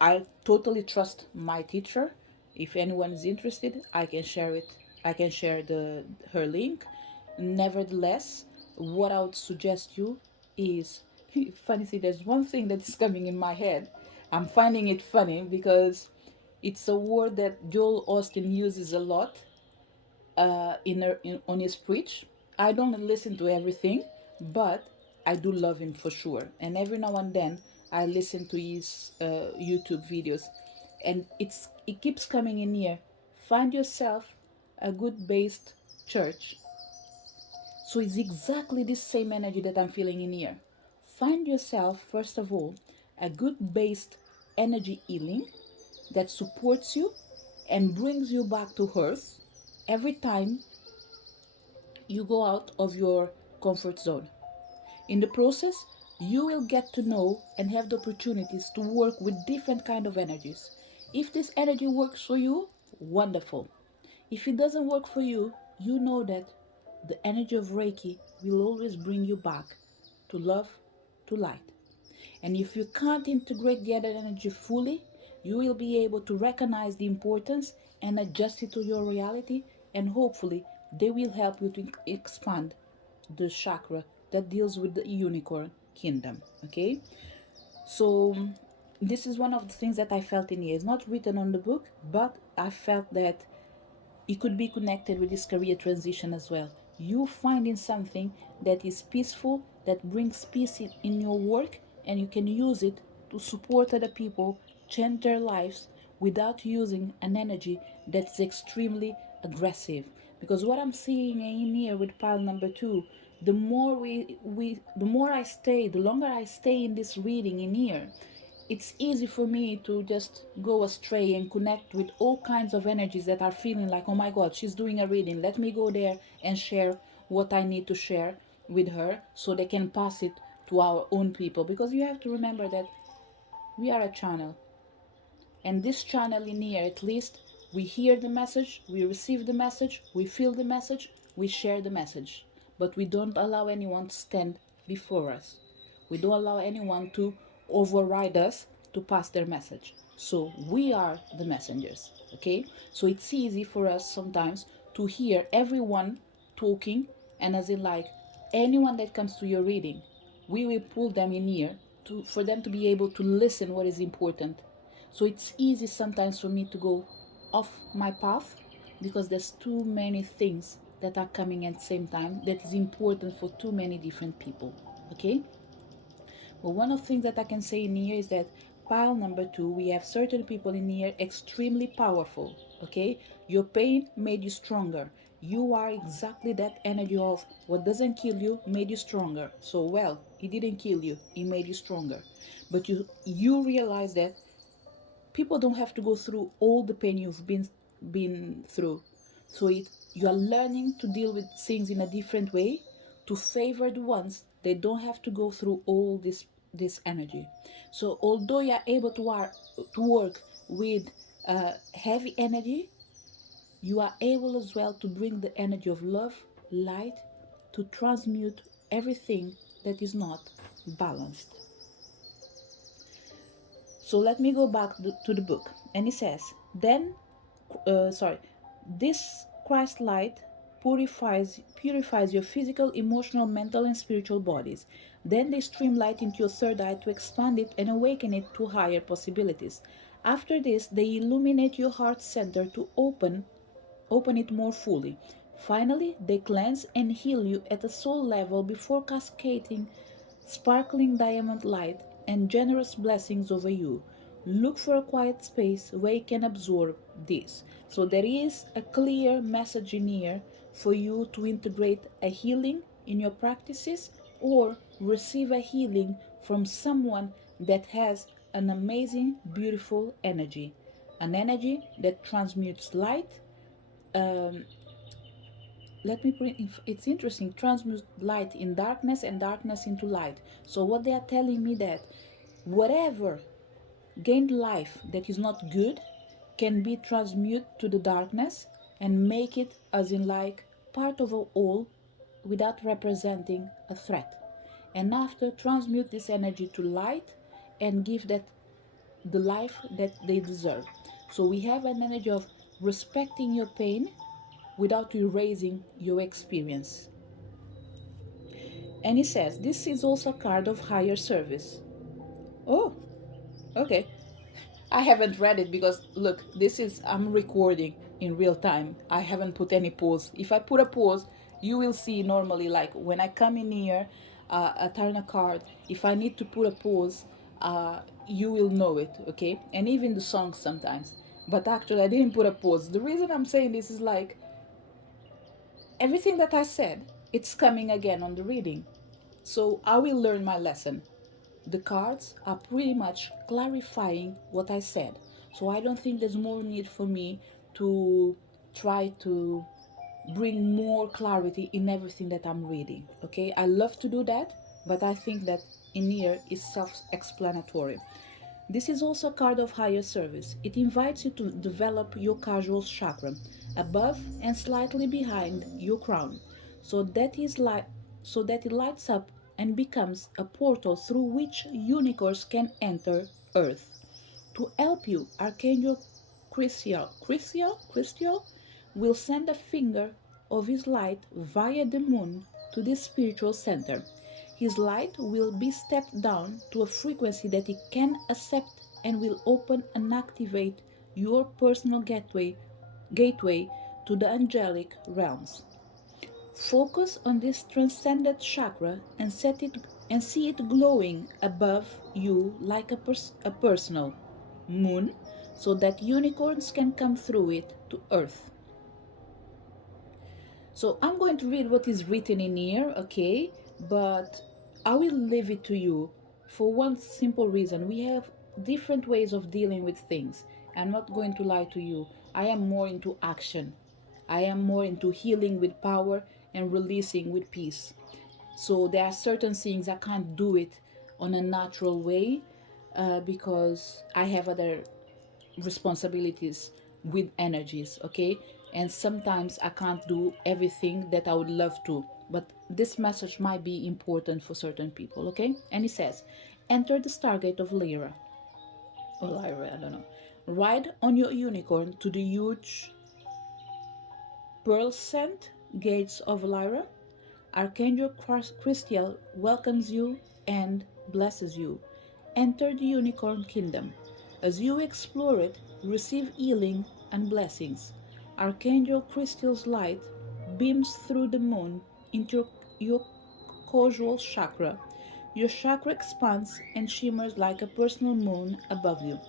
I totally trust my teacher. If anyone is interested, I can share it. I can share the her link. Nevertheless, what I would suggest you is funny. See, there's one thing that is coming in my head. I'm finding it funny because it's a word that Joel Austin uses a lot on his preach. I don't listen to everything, but I do love him for sure. And every now and then I listen to his YouTube videos, and it keeps coming in here. Find yourself a good based church. So it's exactly this same energy that I'm feeling in here. Find yourself, first of all, a good based energy healing that supports you and brings you back to earth every time you go out of your comfort zone. In the process, you will get to know and have the opportunities to work with different kind of energies. If this energy works for you, wonderful. If it doesn't work for you, you know that the energy of Reiki will always bring you back to love, to light. And if you can't integrate the other energy fully, you will be able to recognize the importance and adjust it to your reality, and hopefully they will help you to expand the chakra that deals with the unicorn kingdom. Okay, so this is one of the things that I felt in here. It's not written on the book, but I felt that it could be connected with this career transition as well. You finding something that is peaceful, that brings peace in your work, and you can use it to support other people, change their lives without using an energy that's extremely aggressive. Because what I'm seeing in here with pile number two, the more the more I stay, the longer I stay in this reading in here, it's easy for me to just go astray and connect with all kinds of energies that are feeling like, oh my god, she's doing a reading, let me go there and share what I need to share with her so they can pass it to our own people. Because you have to remember that we are a channel, and this channel in here, at least, we hear the message, we receive the message, we feel the message, we share the message, but we don't allow anyone to stand before us. We don't allow anyone to override us to pass their message. So we are the messengers, okay? So it's easy for us sometimes to hear everyone talking, and as in like anyone that comes to your reading, we will pull them in here for them to be able to listen what is important. So it's easy sometimes for me to go off my path because there's too many things that are coming at the same time that is important for too many different people. Okay? Well, one of the things that I can say in here is that pile number two, we have certain people in here extremely powerful. Okay? Your pain made you stronger. You are exactly that energy of what doesn't kill you made you stronger. So, well, it didn't kill you, it made you stronger. But you realize that people don't have to go through all the pain you've been through. So you are learning to deal with things in a different way, to favor the ones that don't have to go through all this energy. So although you're able to work with heavy energy, you are able as well to bring the energy of love, light, to transmute everything that is not balanced. So let me go back to the book. And it says, this Christ light purifies your physical, emotional, mental, and spiritual bodies. Then they stream light into your third eye to expand it and awaken it to higher possibilities. After this, they illuminate your heart center to open it more fully. Finally, they cleanse and heal you at a soul level before cascading sparkling diamond light and generous blessings over you. Look for a quiet space where you can absorb this. So there is a clear message in here for you to integrate a healing in your practices or receive a healing from someone that has an amazing, beautiful energy. An energy that transmutes light, um, let me bring, it's interesting, transmute light in darkness and darkness into light. So what they are telling me that whatever gained life that is not good can be transmuted to the darkness and make it as in like part of a whole without representing a threat. And after transmute this energy to light and give that the life that they deserve. So we have an energy of respecting your pain without erasing your experience. And he says, this is also a card of higher service. Oh, okay. I haven't read it because, look, I'm recording in real time. I haven't put any pause. If I put a pause, you will see normally, like when I come in here, I turn a card. If I need to put a pause, you will know it, okay? And even the songs sometimes. But actually, I didn't put a pause. The reason I'm saying this is like, everything that I said, it's coming again on the reading. So I will learn my lesson. The cards are pretty much clarifying what I said. So I don't think there's more need for me to try to bring more clarity in everything that I'm reading. Okay, I love to do that, but I think that in here is self-explanatory. This is also a card of higher service. It invites you to develop your casual chakra above and slightly behind your crown, so that it lights up and becomes a portal through which unicorns can enter Earth. To help you, Archangel Christiel will send a finger of his light via the moon to this spiritual center. His light will be stepped down to a frequency that he can accept and will open and activate your personal gateway to the angelic realms. Focus on this transcendent chakra and see it glowing above you like a personal moon so that unicorns can come through it to earth. So I'm going to read what is written in here, okay? But I will leave it to you for one simple reason. We have different ways of dealing with things. I'm not going to lie to you. I am more into action. I am more into healing with power and releasing with peace. So there are certain things I can't do it on a natural way because I have other responsibilities with energies, okay? And sometimes I can't do everything that I would love to, but this message might be important for certain people, okay? And it says, enter the Stargate of Lyra, or Lyra, I don't know. Ride on your unicorn to the huge pearl scent gates of Lyra. Archangel Christiel welcomes you and blesses you. Enter the unicorn kingdom. As you explore it, receive healing and blessings. Archangel Christiel's light beams through the moon into your causal chakra. Your chakra expands and shimmers like a personal moon above you.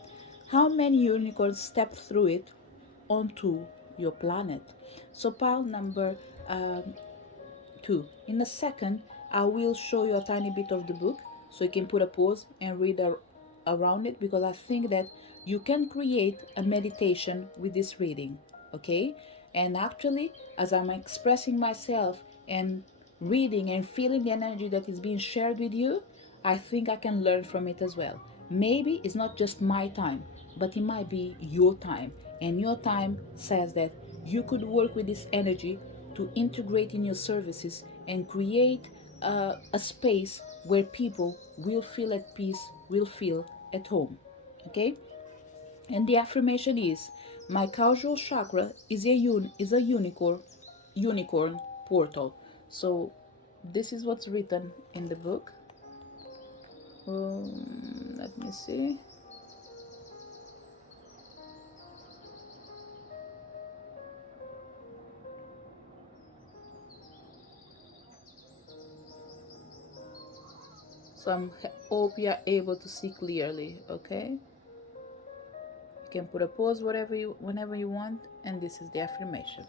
How many unicorns step through it onto your planet? So, pile number 2. In a second, I will show you a tiny bit of the book so you can put a pause and read around it, because I think that you can create a meditation with this reading, okay? And actually, as I'm expressing myself and reading and feeling the energy that is being shared with you, I think I can learn from it as well. Maybe it's not just my time, but it might be your time. And your time says that you could work with this energy to integrate in your services and create a space where people will feel at peace, will feel at home. Okay? And the affirmation is, my causal chakra is a unicorn portal. So this is what's written in the book. Let me see. So I hope you are able to see clearly, okay? You can put a pause whenever you want, and this is the affirmation.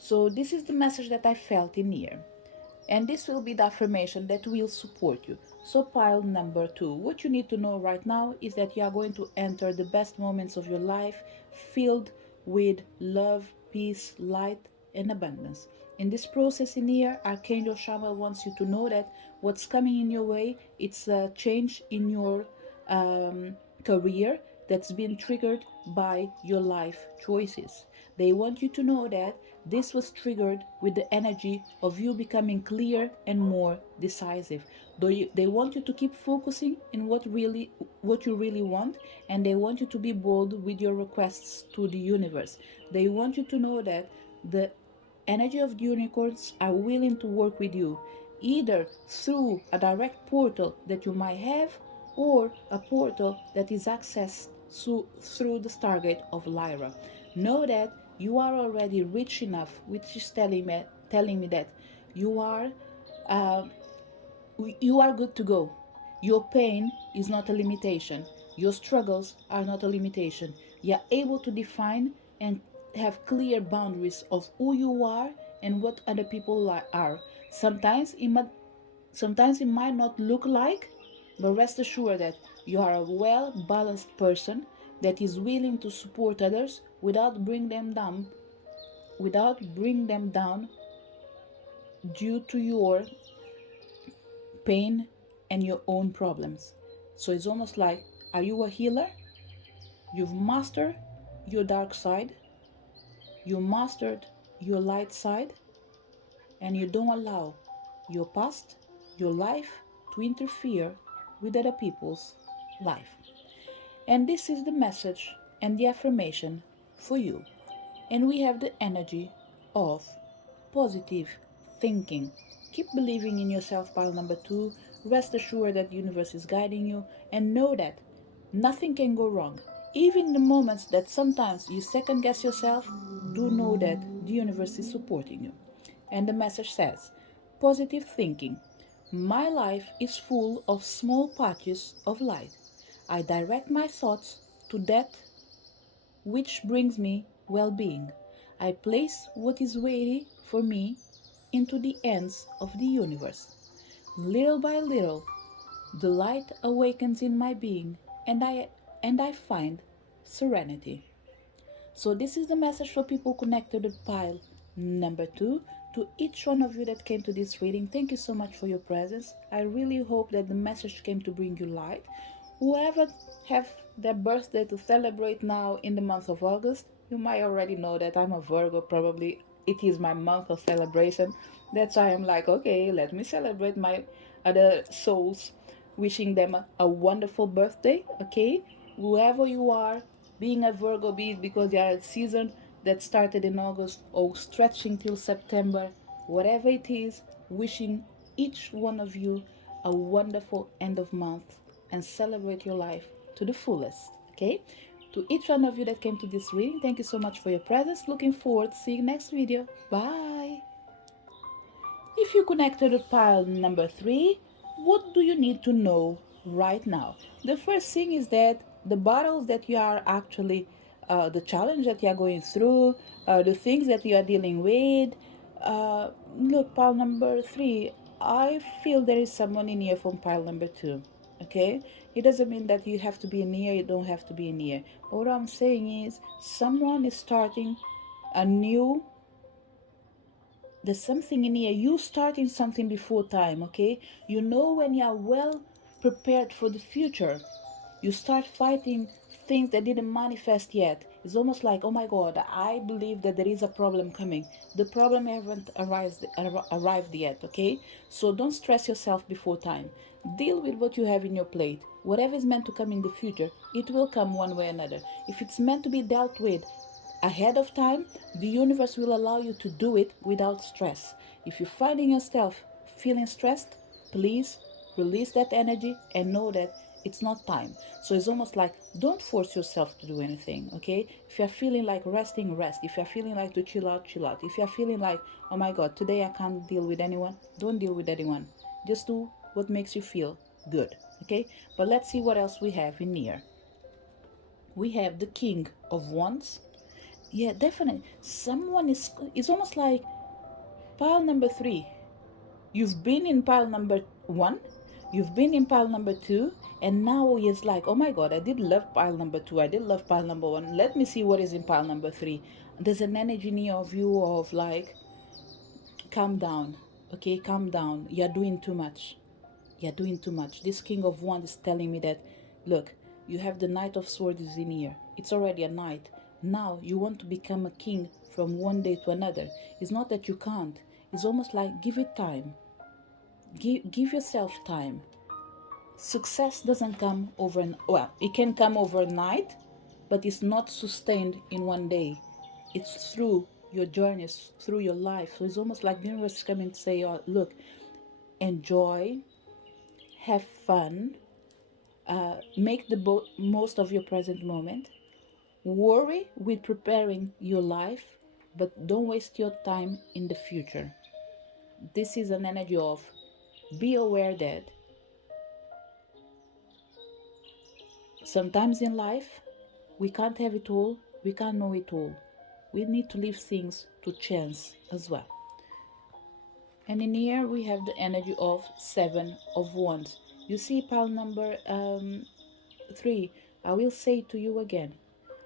So this is the message that I felt in here. And this will be the affirmation that will support you. So pile number 2. What you need to know right now is that you are going to enter the best moments of your life filled with love, peace, light, and abundance. In this process in here, Archangel Shamal wants you to know that what's coming in your way, it's a change in your career that's been triggered by your life choices. They want you to know that this was triggered with the energy of you becoming clear and more decisive. They want you to keep focusing in what you really want, and they want you to be bold with your requests to the universe. They want you to know that the energy of the unicorns are willing to work with you, either through a direct portal that you might have or a portal that is accessed through the Stargate of Lyra. Know that you are already rich enough, which is telling me that you are uh, you are good to go. Your pain is not a limitation. Your struggles are not a limitation. You are able to define and have clear boundaries of who you are and what other people are. Sometimes it might not look like, but rest assured that you are a well balanced person that is willing to support others without bring them down due to your pain and your own problems. So it's almost like, are you a healer? You've mastered your dark side, you mastered your light side, and you don't allow your past, your life to interfere with other people's life. And this is the message and the affirmation for you. And we have the energy of positive thinking. Keep believing in yourself, pile number 2. Rest assured that the universe is guiding you, and know that nothing can go wrong. Even in the moments that sometimes you second guess yourself, do know that the universe is supporting you. And the message says, positive thinking. My life is full of small patches of light. I direct my thoughts to that which brings me well being. I place what is waiting for me into the ends of the universe. Little by little, the light awakens in my being, and I find serenity. So this is the message for people connected to pile number 2. To each one of you that came to this reading, thank you so much for your presence. I really hope that the message came to bring you light. Whoever have their birthday to celebrate now in the month of August, you might already know that I'm a Virgo. Probably it is my month of celebration. That's why I'm like, okay, let me celebrate my other souls, wishing them a wonderful birthday. Okay, whoever you are, being a Virgo, be it because you are a season that started in August or stretching till September, whatever it is, wishing each one of you a wonderful end of month and celebrate your life to the fullest. Okay? To each one of you that came to this reading, thank you so much for your presence. Looking forward to seeing you next video. Bye. If you connected to pile number 3, what do you need to know right now? The first thing is that the battles that you are actually, the challenge that you are going through, the things that you are dealing with. Look, pile number 3, I feel there is someone in here from pile number 2. Okay? It doesn't mean that you have to be in here, you don't have to be in here. What I'm saying is, someone is starting a new, there's something in here, you starting something before time. Okay, you know, when you are well prepared for the future, you start fighting things that didn't manifest yet. It's almost like, oh my god, I believe that there is a problem coming. The problem haven't arrived yet. Okay, so don't stress yourself before time. Deal with what you have in your plate. Whatever is meant to come in the future, it will come one way or another. If it's meant to be dealt with ahead of time, the universe will allow you to do it without stress. If you're finding yourself feeling stressed, please release that energy and know that it's not time. So it's almost like, don't force yourself to do anything. Okay, if you're feeling like resting, rest. If you're feeling like to chill out, chill out. If you're feeling like, oh my god, today I can't deal with anyone, don't deal with anyone. Just do what makes you feel good. Okay, but let's see what else we have in here. We have the King of Wands. Yeah, definitely. Someone is. It's almost like pile number 3. You've been in pile number 1. You've been in pile number 2, and now it's like, oh my god, I did love pile number 2. I did love pile number 1. Let me see what is in pile number 3. There's an energy in your view of like, calm down. Okay, calm down. You're doing too much. You're doing too much. This King of Wands is telling me that, look, you have the Knight of Swords is in here. It's already a knight. Now you want to become a king from one day to another. It's not that you can't. It's almost like, give it time. Give yourself time. Success doesn't come well, it can come overnight, but it's not sustained in one day. It's through your journeys, through your life. So it's almost like the universe is coming to say, oh, look, enjoy, have fun, make the most of your present moment. Worry with preparing your life, but don't waste your time in the future. This is an energy of, be aware that sometimes in life we can't have it all, we can't know it all. We need to leave things to chance as well. And in here we have the energy of 7 of Wands. You see pile number 3. I will say to you again,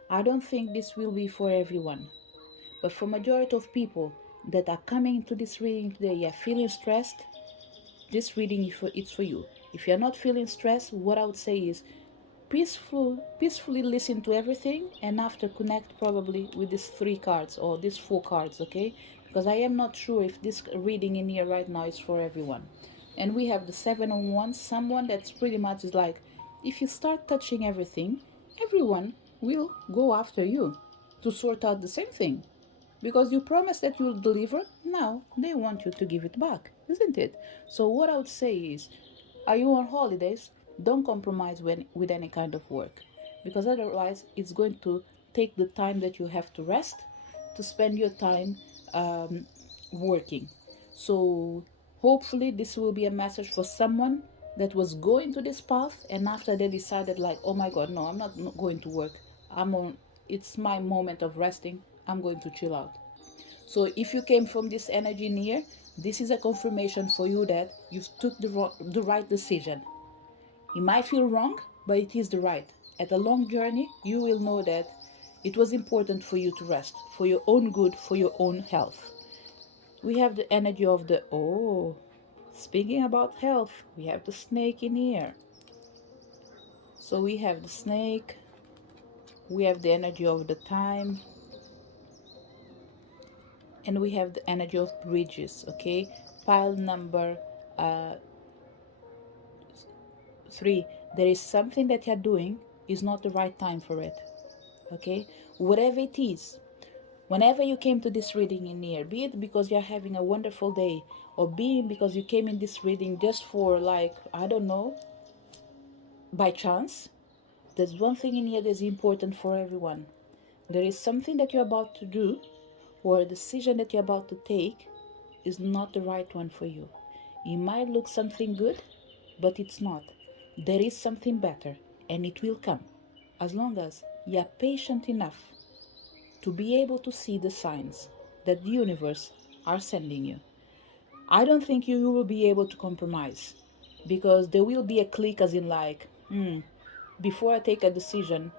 I don't think this will be for everyone, but for majority of people that are coming to this reading today, you're feeling stressed, this reading it's for you. If you're not feeling stressed, what I would say is peacefully listen to everything, and after connect probably with these 3 cards or these 4 cards. Okay, because I am not sure if this reading in here right now is for everyone. And we have the 7 of Wands, someone that's pretty much is like, if you start touching everything, everyone will go after you to sort out the same thing, because you promised that you'll deliver. Now they want you to give it back. isn't it? So what I would say is, are you on holidays? Don't compromise with any kind of work, because otherwise it's going to take the time that you have to rest to spend your time um, working. So hopefully this will be a message for someone that was going to this path, and after they decided like, oh my god, no, I'm not going to work. I'm on. It's my moment of resting. I'm going to chill out. So if you came from this energy near, this is a confirmation for you that you took the right decision. It might feel wrong, but it is the right. At a long journey, you will know that it was important for you to rest, for your own good, for your own health. We have the energy of the, oh, speaking about health, we have the snake in here. So we have the snake, we have the energy of the time, and we have the energy of bridges, okay? Pile number uh, 3. There is something that you're doing is not the right time for it, okay? Whatever it is, whenever you came to this reading in here, be it because you're having a wonderful day, or being because you came in this reading just for like, I don't know, by chance, there's one thing in here that's important for everyone. There is something that you're about to do, or a decision that you're about to take is not the right one for you. It might look something good, but it's not. There is something better, and it will come, as long as you're patient enough to be able to see the signs that the universe are sending you. I don't think you will be able to compromise, because there will be a click, as in like, before I take a decision,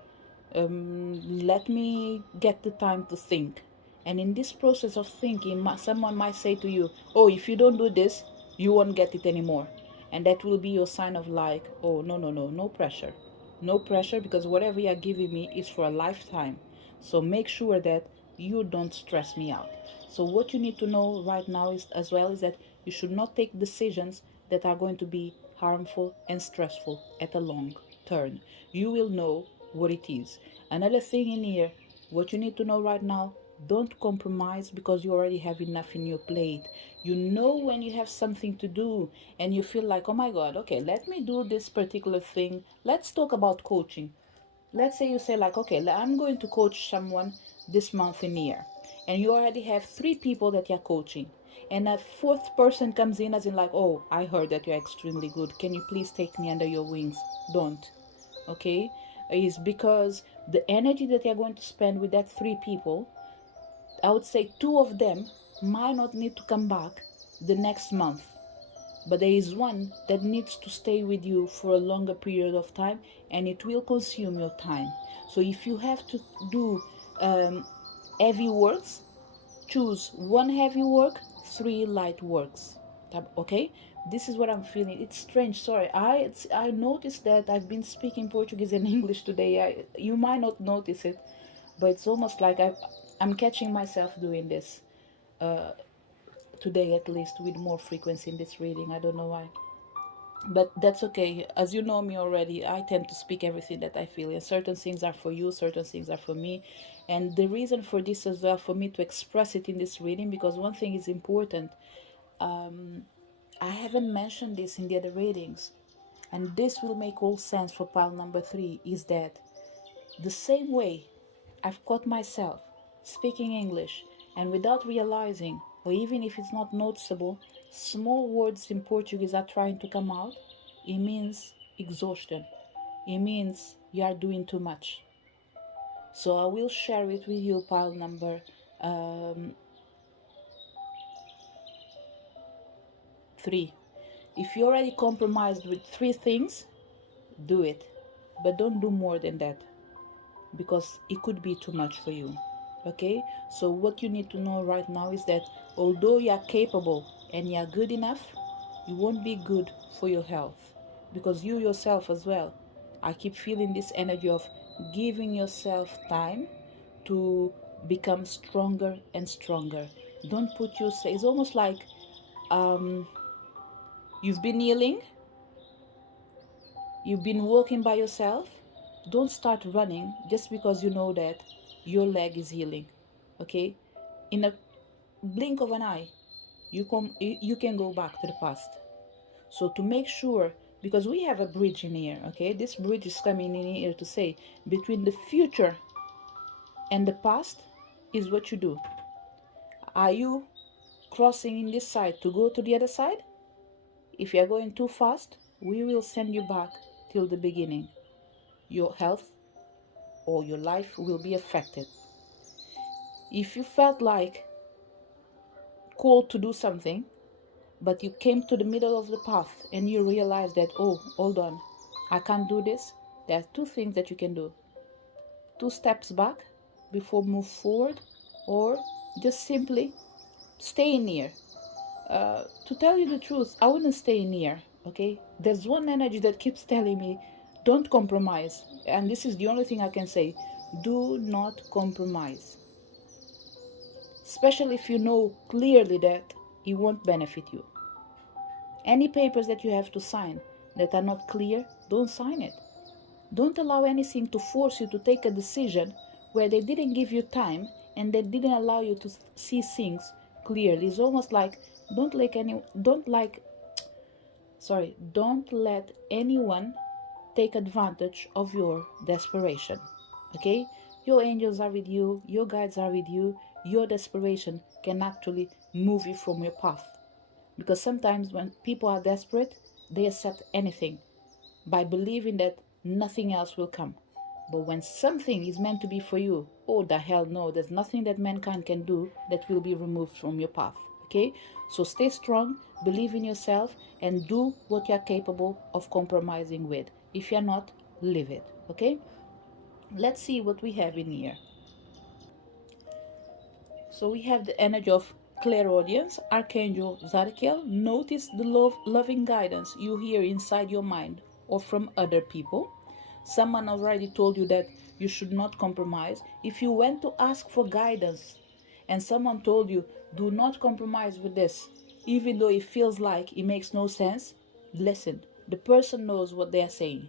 let me get the time to think. And in this process of thinking, someone might say to you, oh, if you don't do this, you won't get it anymore. And that will be your sign of like, oh, no, no, no, no pressure. No pressure, because whatever you're giving me is for a lifetime. So make sure that you don't stress me out. So what you need to know right now is, as well, is that you should not take decisions that are going to be harmful and stressful at a long term. You will know what it is. Another thing in here, what you need to know right now, don't compromise because you already have enough in your plate. You know when you have something to do and you feel like, oh my god, okay, let me do this particular thing. Let's talk about coaching. Let's say you say like, okay, I'm going to coach someone this month in here, and you already have 3 people that you're coaching, and a fourth person comes in as in like, oh, I heard that you're extremely good, can you please take me under your wings? Don't. Okay? Is because the energy that you're going to spend with that 3 people, I would say 2 of them might not need to come back the next month, but there is one that needs to stay with you for a longer period of time, and it will consume your time. So if you have to do heavy works, choose 1 heavy work, 3 light works. Okay, this is what I'm feeling. It's strange, sorry. I noticed that I've been speaking Portuguese and English today. You might not notice it, but it's almost like I'm catching myself doing this today, at least with more frequency in this reading. I don't know why, but that's okay. As you know me already, I tend to speak everything that I feel, and certain things are for you, certain things are for me. And the reason for this as well, for me to express it in this reading, because one thing is important. I haven't mentioned this in the other readings, and this will make all sense for pile number 3, is that the same way I've caught myself speaking English, and without realizing, or even if it's not noticeable, small words in Portuguese are trying to come out. It means exhaustion. It means you are doing too much. So I will share it with you, pile number um, 3. If you already compromised with 3 things, do it. But don't do more than that, because it could be too much for you. Okay? So what you need to know right now is that although you are capable and you are good enough, you won't be good for your health, because you yourself as well, I keep feeling this energy of giving yourself time to become stronger and stronger. Don't put yourself, it's almost like you've been healing, you've been walking by yourself. Don't start running just because you know that your leg is healing. Okay? In a blink of an eye, you can go back to the past. So to make sure, because we have a bridge in here, okay, this bridge is coming in here to say between the future and the past is what you do. Are you crossing in this side to go to the other side? If you are going too fast, we will send you back till the beginning. Your health or your life will be affected. If you felt like called to do something, but you came to the middle of the path and you realize that, oh, hold on, I can't do this, there are two things that you can do. 2 steps back before move forward, or just simply stay near. To tell you the truth, I wouldn't stay near, okay? There's one energy that keeps telling me, don't compromise. And this is the only thing I can say. Do not compromise. Especially if you know clearly that it won't benefit you. Any papers that you have to sign that are not clear, don't sign it. Don't allow anything to force you to take a decision where they didn't give you time and they didn't allow you to see things clearly. It's almost like don't let anyone take advantage of your desperation. Okay? Your angels are with you, your guides are with you. Your desperation can actually move you from your path. Because sometimes when people are desperate, they accept anything by believing that nothing else will come. But when something is meant to be for you, oh the hell no, there's nothing that mankind can do that will be removed from your path. Okay? So stay strong, believe in yourself, and do what you're capable of compromising with. If you're not, leave it. Okay? Let's see what we have in here. So we have the energy of clairaudience, Archangel Zadkiel. Notice the loving guidance you hear inside your mind or from other people. Someone already told you that you should not compromise. If you went to ask for guidance and someone told you, do not compromise with this, even though it feels like it makes no sense, listen. The person knows what they are saying.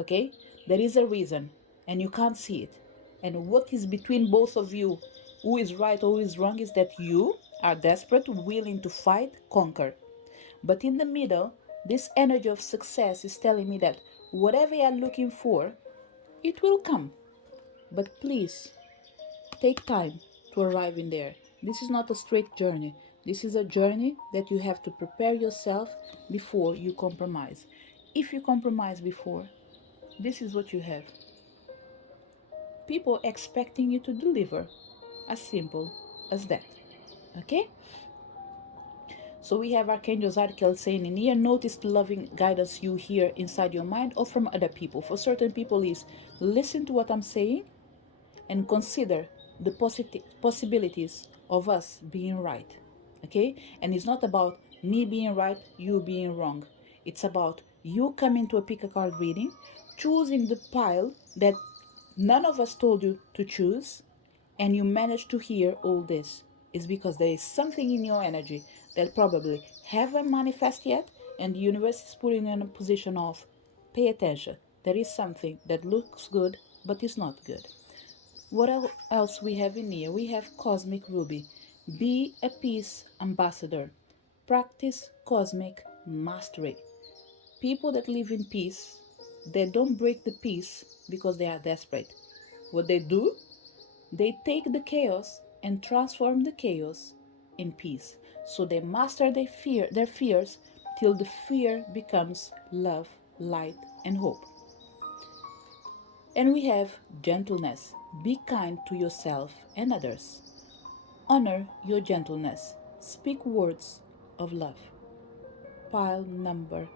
Okay? There is a reason, and you can't see it. And what is between both of you, who is right or who is wrong, is that you are desperate, willing to fight, conquer. But in the middle, this energy of success is telling me that whatever you are looking for, it will come. But please, take time to arrive in there. This is not a straight journey. This is a journey that you have to prepare yourself before you compromise. If you compromise before, this is what you have. People expecting you to deliver. As simple as that. Okay? So we have Archangel Zadkiel saying in here, notice the loving guidance you hear inside your mind or from other people. For certain people is listen to what I'm saying and consider the possibilities of us being right. Okay? And it's not about me being right, you being wrong. It's about you coming to a pick a card reading, choosing the pile that none of us told you to choose, and you manage to hear all this. Is because there is something in your energy that probably haven't manifested yet, and the universe is putting you in a position of pay attention. There is something that looks good but is not good. What else we have in here? We have Cosmic Ruby. Be a peace ambassador. Practice cosmic mastery. People that live in peace, they don't break the peace because they are desperate. What they do, they take the chaos and transform the chaos in peace. So they master their fears till the fear becomes love, light, and hope. And we have gentleness. Be kind to yourself and others. Honor your gentleness. Speak words of love. Pile number.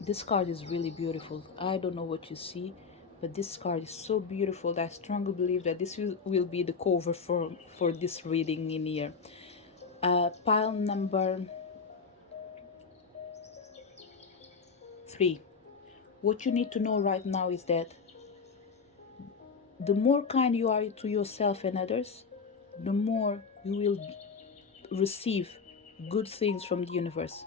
This card is really beautiful. I don't know what you see, but this card is so beautiful that I strongly believe that this will be the cover for this reading in here. Pile number 3. What you need to know right now is that the more kind you are to yourself and others, the more you will receive good things from the universe.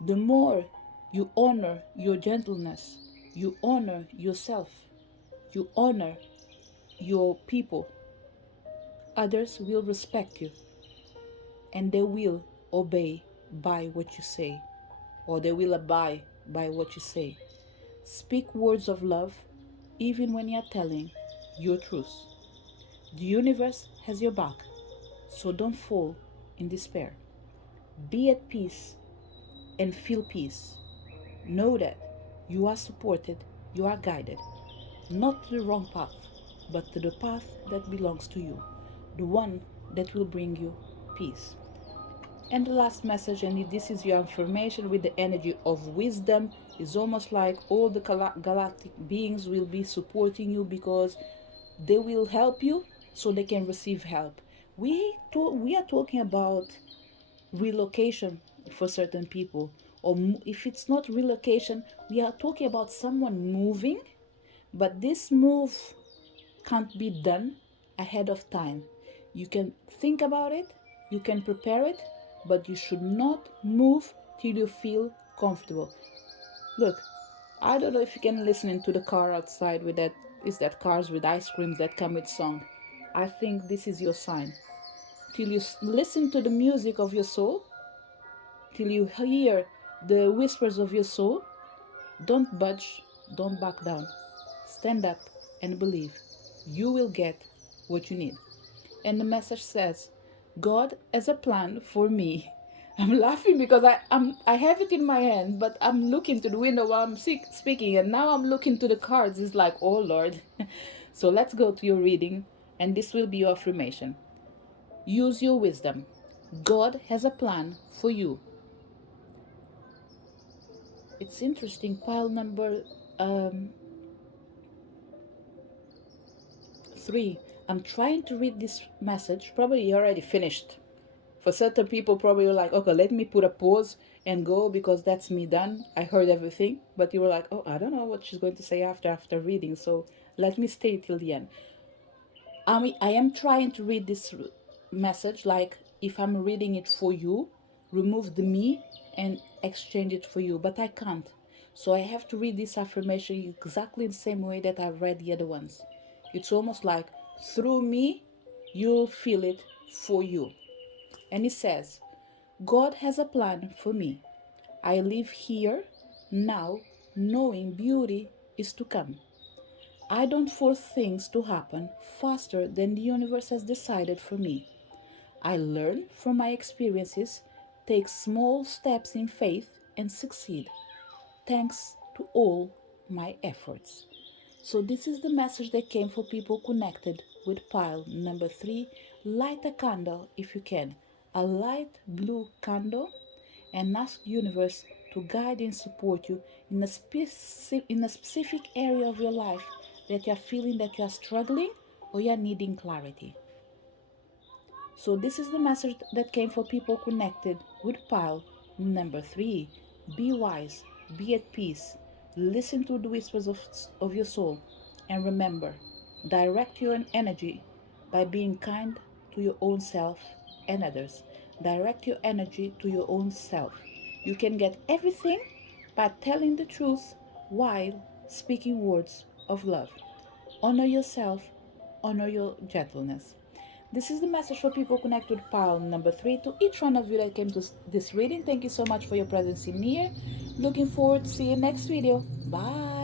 The more you honor your gentleness, you honor yourself, you honor your people, others will respect you. and they will obey by what you say, or they will abide by what you say. Speak words of love even when you're telling your truth. The universe has your back, so don't fall in despair. Be at peace and feel peace. Know that you are supported, you are guided, not to the wrong path, but to the path that belongs to you, the one that will bring you peace. And the last message, and this is your affirmation with the energy of wisdom, is almost like all the galactic beings will be supporting you because they will help you so they can receive help. We are talking about relocation for certain people, or if it's not relocation, we are talking about someone moving, but this move can't be done ahead of time. You can think about it, you can prepare it, but you should not move till you feel comfortable. Look, I don't know if you can listen into the car outside with that, is that cars with ice creams that come with song. I think this is your sign. Till you listen to the music of your soul, till you hear the whispers of your soul, don't budge, don't back down. Stand up and believe. You will get what you need. And the message says, God has a plan for me. I'm laughing because I have it in my hand, but I'm looking to the window while I'm speaking, and now I'm looking to the cards. It's like, oh Lord. So let's go to your reading, and this will be your affirmation. Use your wisdom. God has a plan for you. It's interesting. Pile number 3. I'm trying to read this message. Probably you already finished. For certain people, probably you're like, okay, let me put a pause and go because that's me done. I heard everything. But you were like, oh, I don't know what she's going to say after reading. So let me stay till the end. I am trying to read this message like if I'm reading it for you, remove the me and exchange it for you. But I can't. So I have to read this affirmation exactly the same way that I've read the other ones. It's almost like through me, you'll feel it for you. And it says, God has a plan for me. I live here now knowing beauty is to come. I don't force things to happen faster than the universe has decided for me. I learn from my experiences, take small steps in faith, and succeed, thanks to all my efforts. So, this is the message that came for people connected with pile number 3. Light a candle if you can, a light blue candle, and ask the universe to guide and support you in a specific area of your life that you're feeling that you're struggling or you're needing clarity. So this is the message that came for people connected with pile number 3. Be wise, be at peace, listen to the whispers of your soul, and remember, direct your energy by being kind to your own self and others. Direct your energy to your own self. You can get everything by telling the truth while speaking words of love. Honor yourself, honor your gentleness. This is the message for people connected with pile number 3. To each one of you that came to this reading, thank you so much for your presence in here. Looking forward to see you next video. Bye.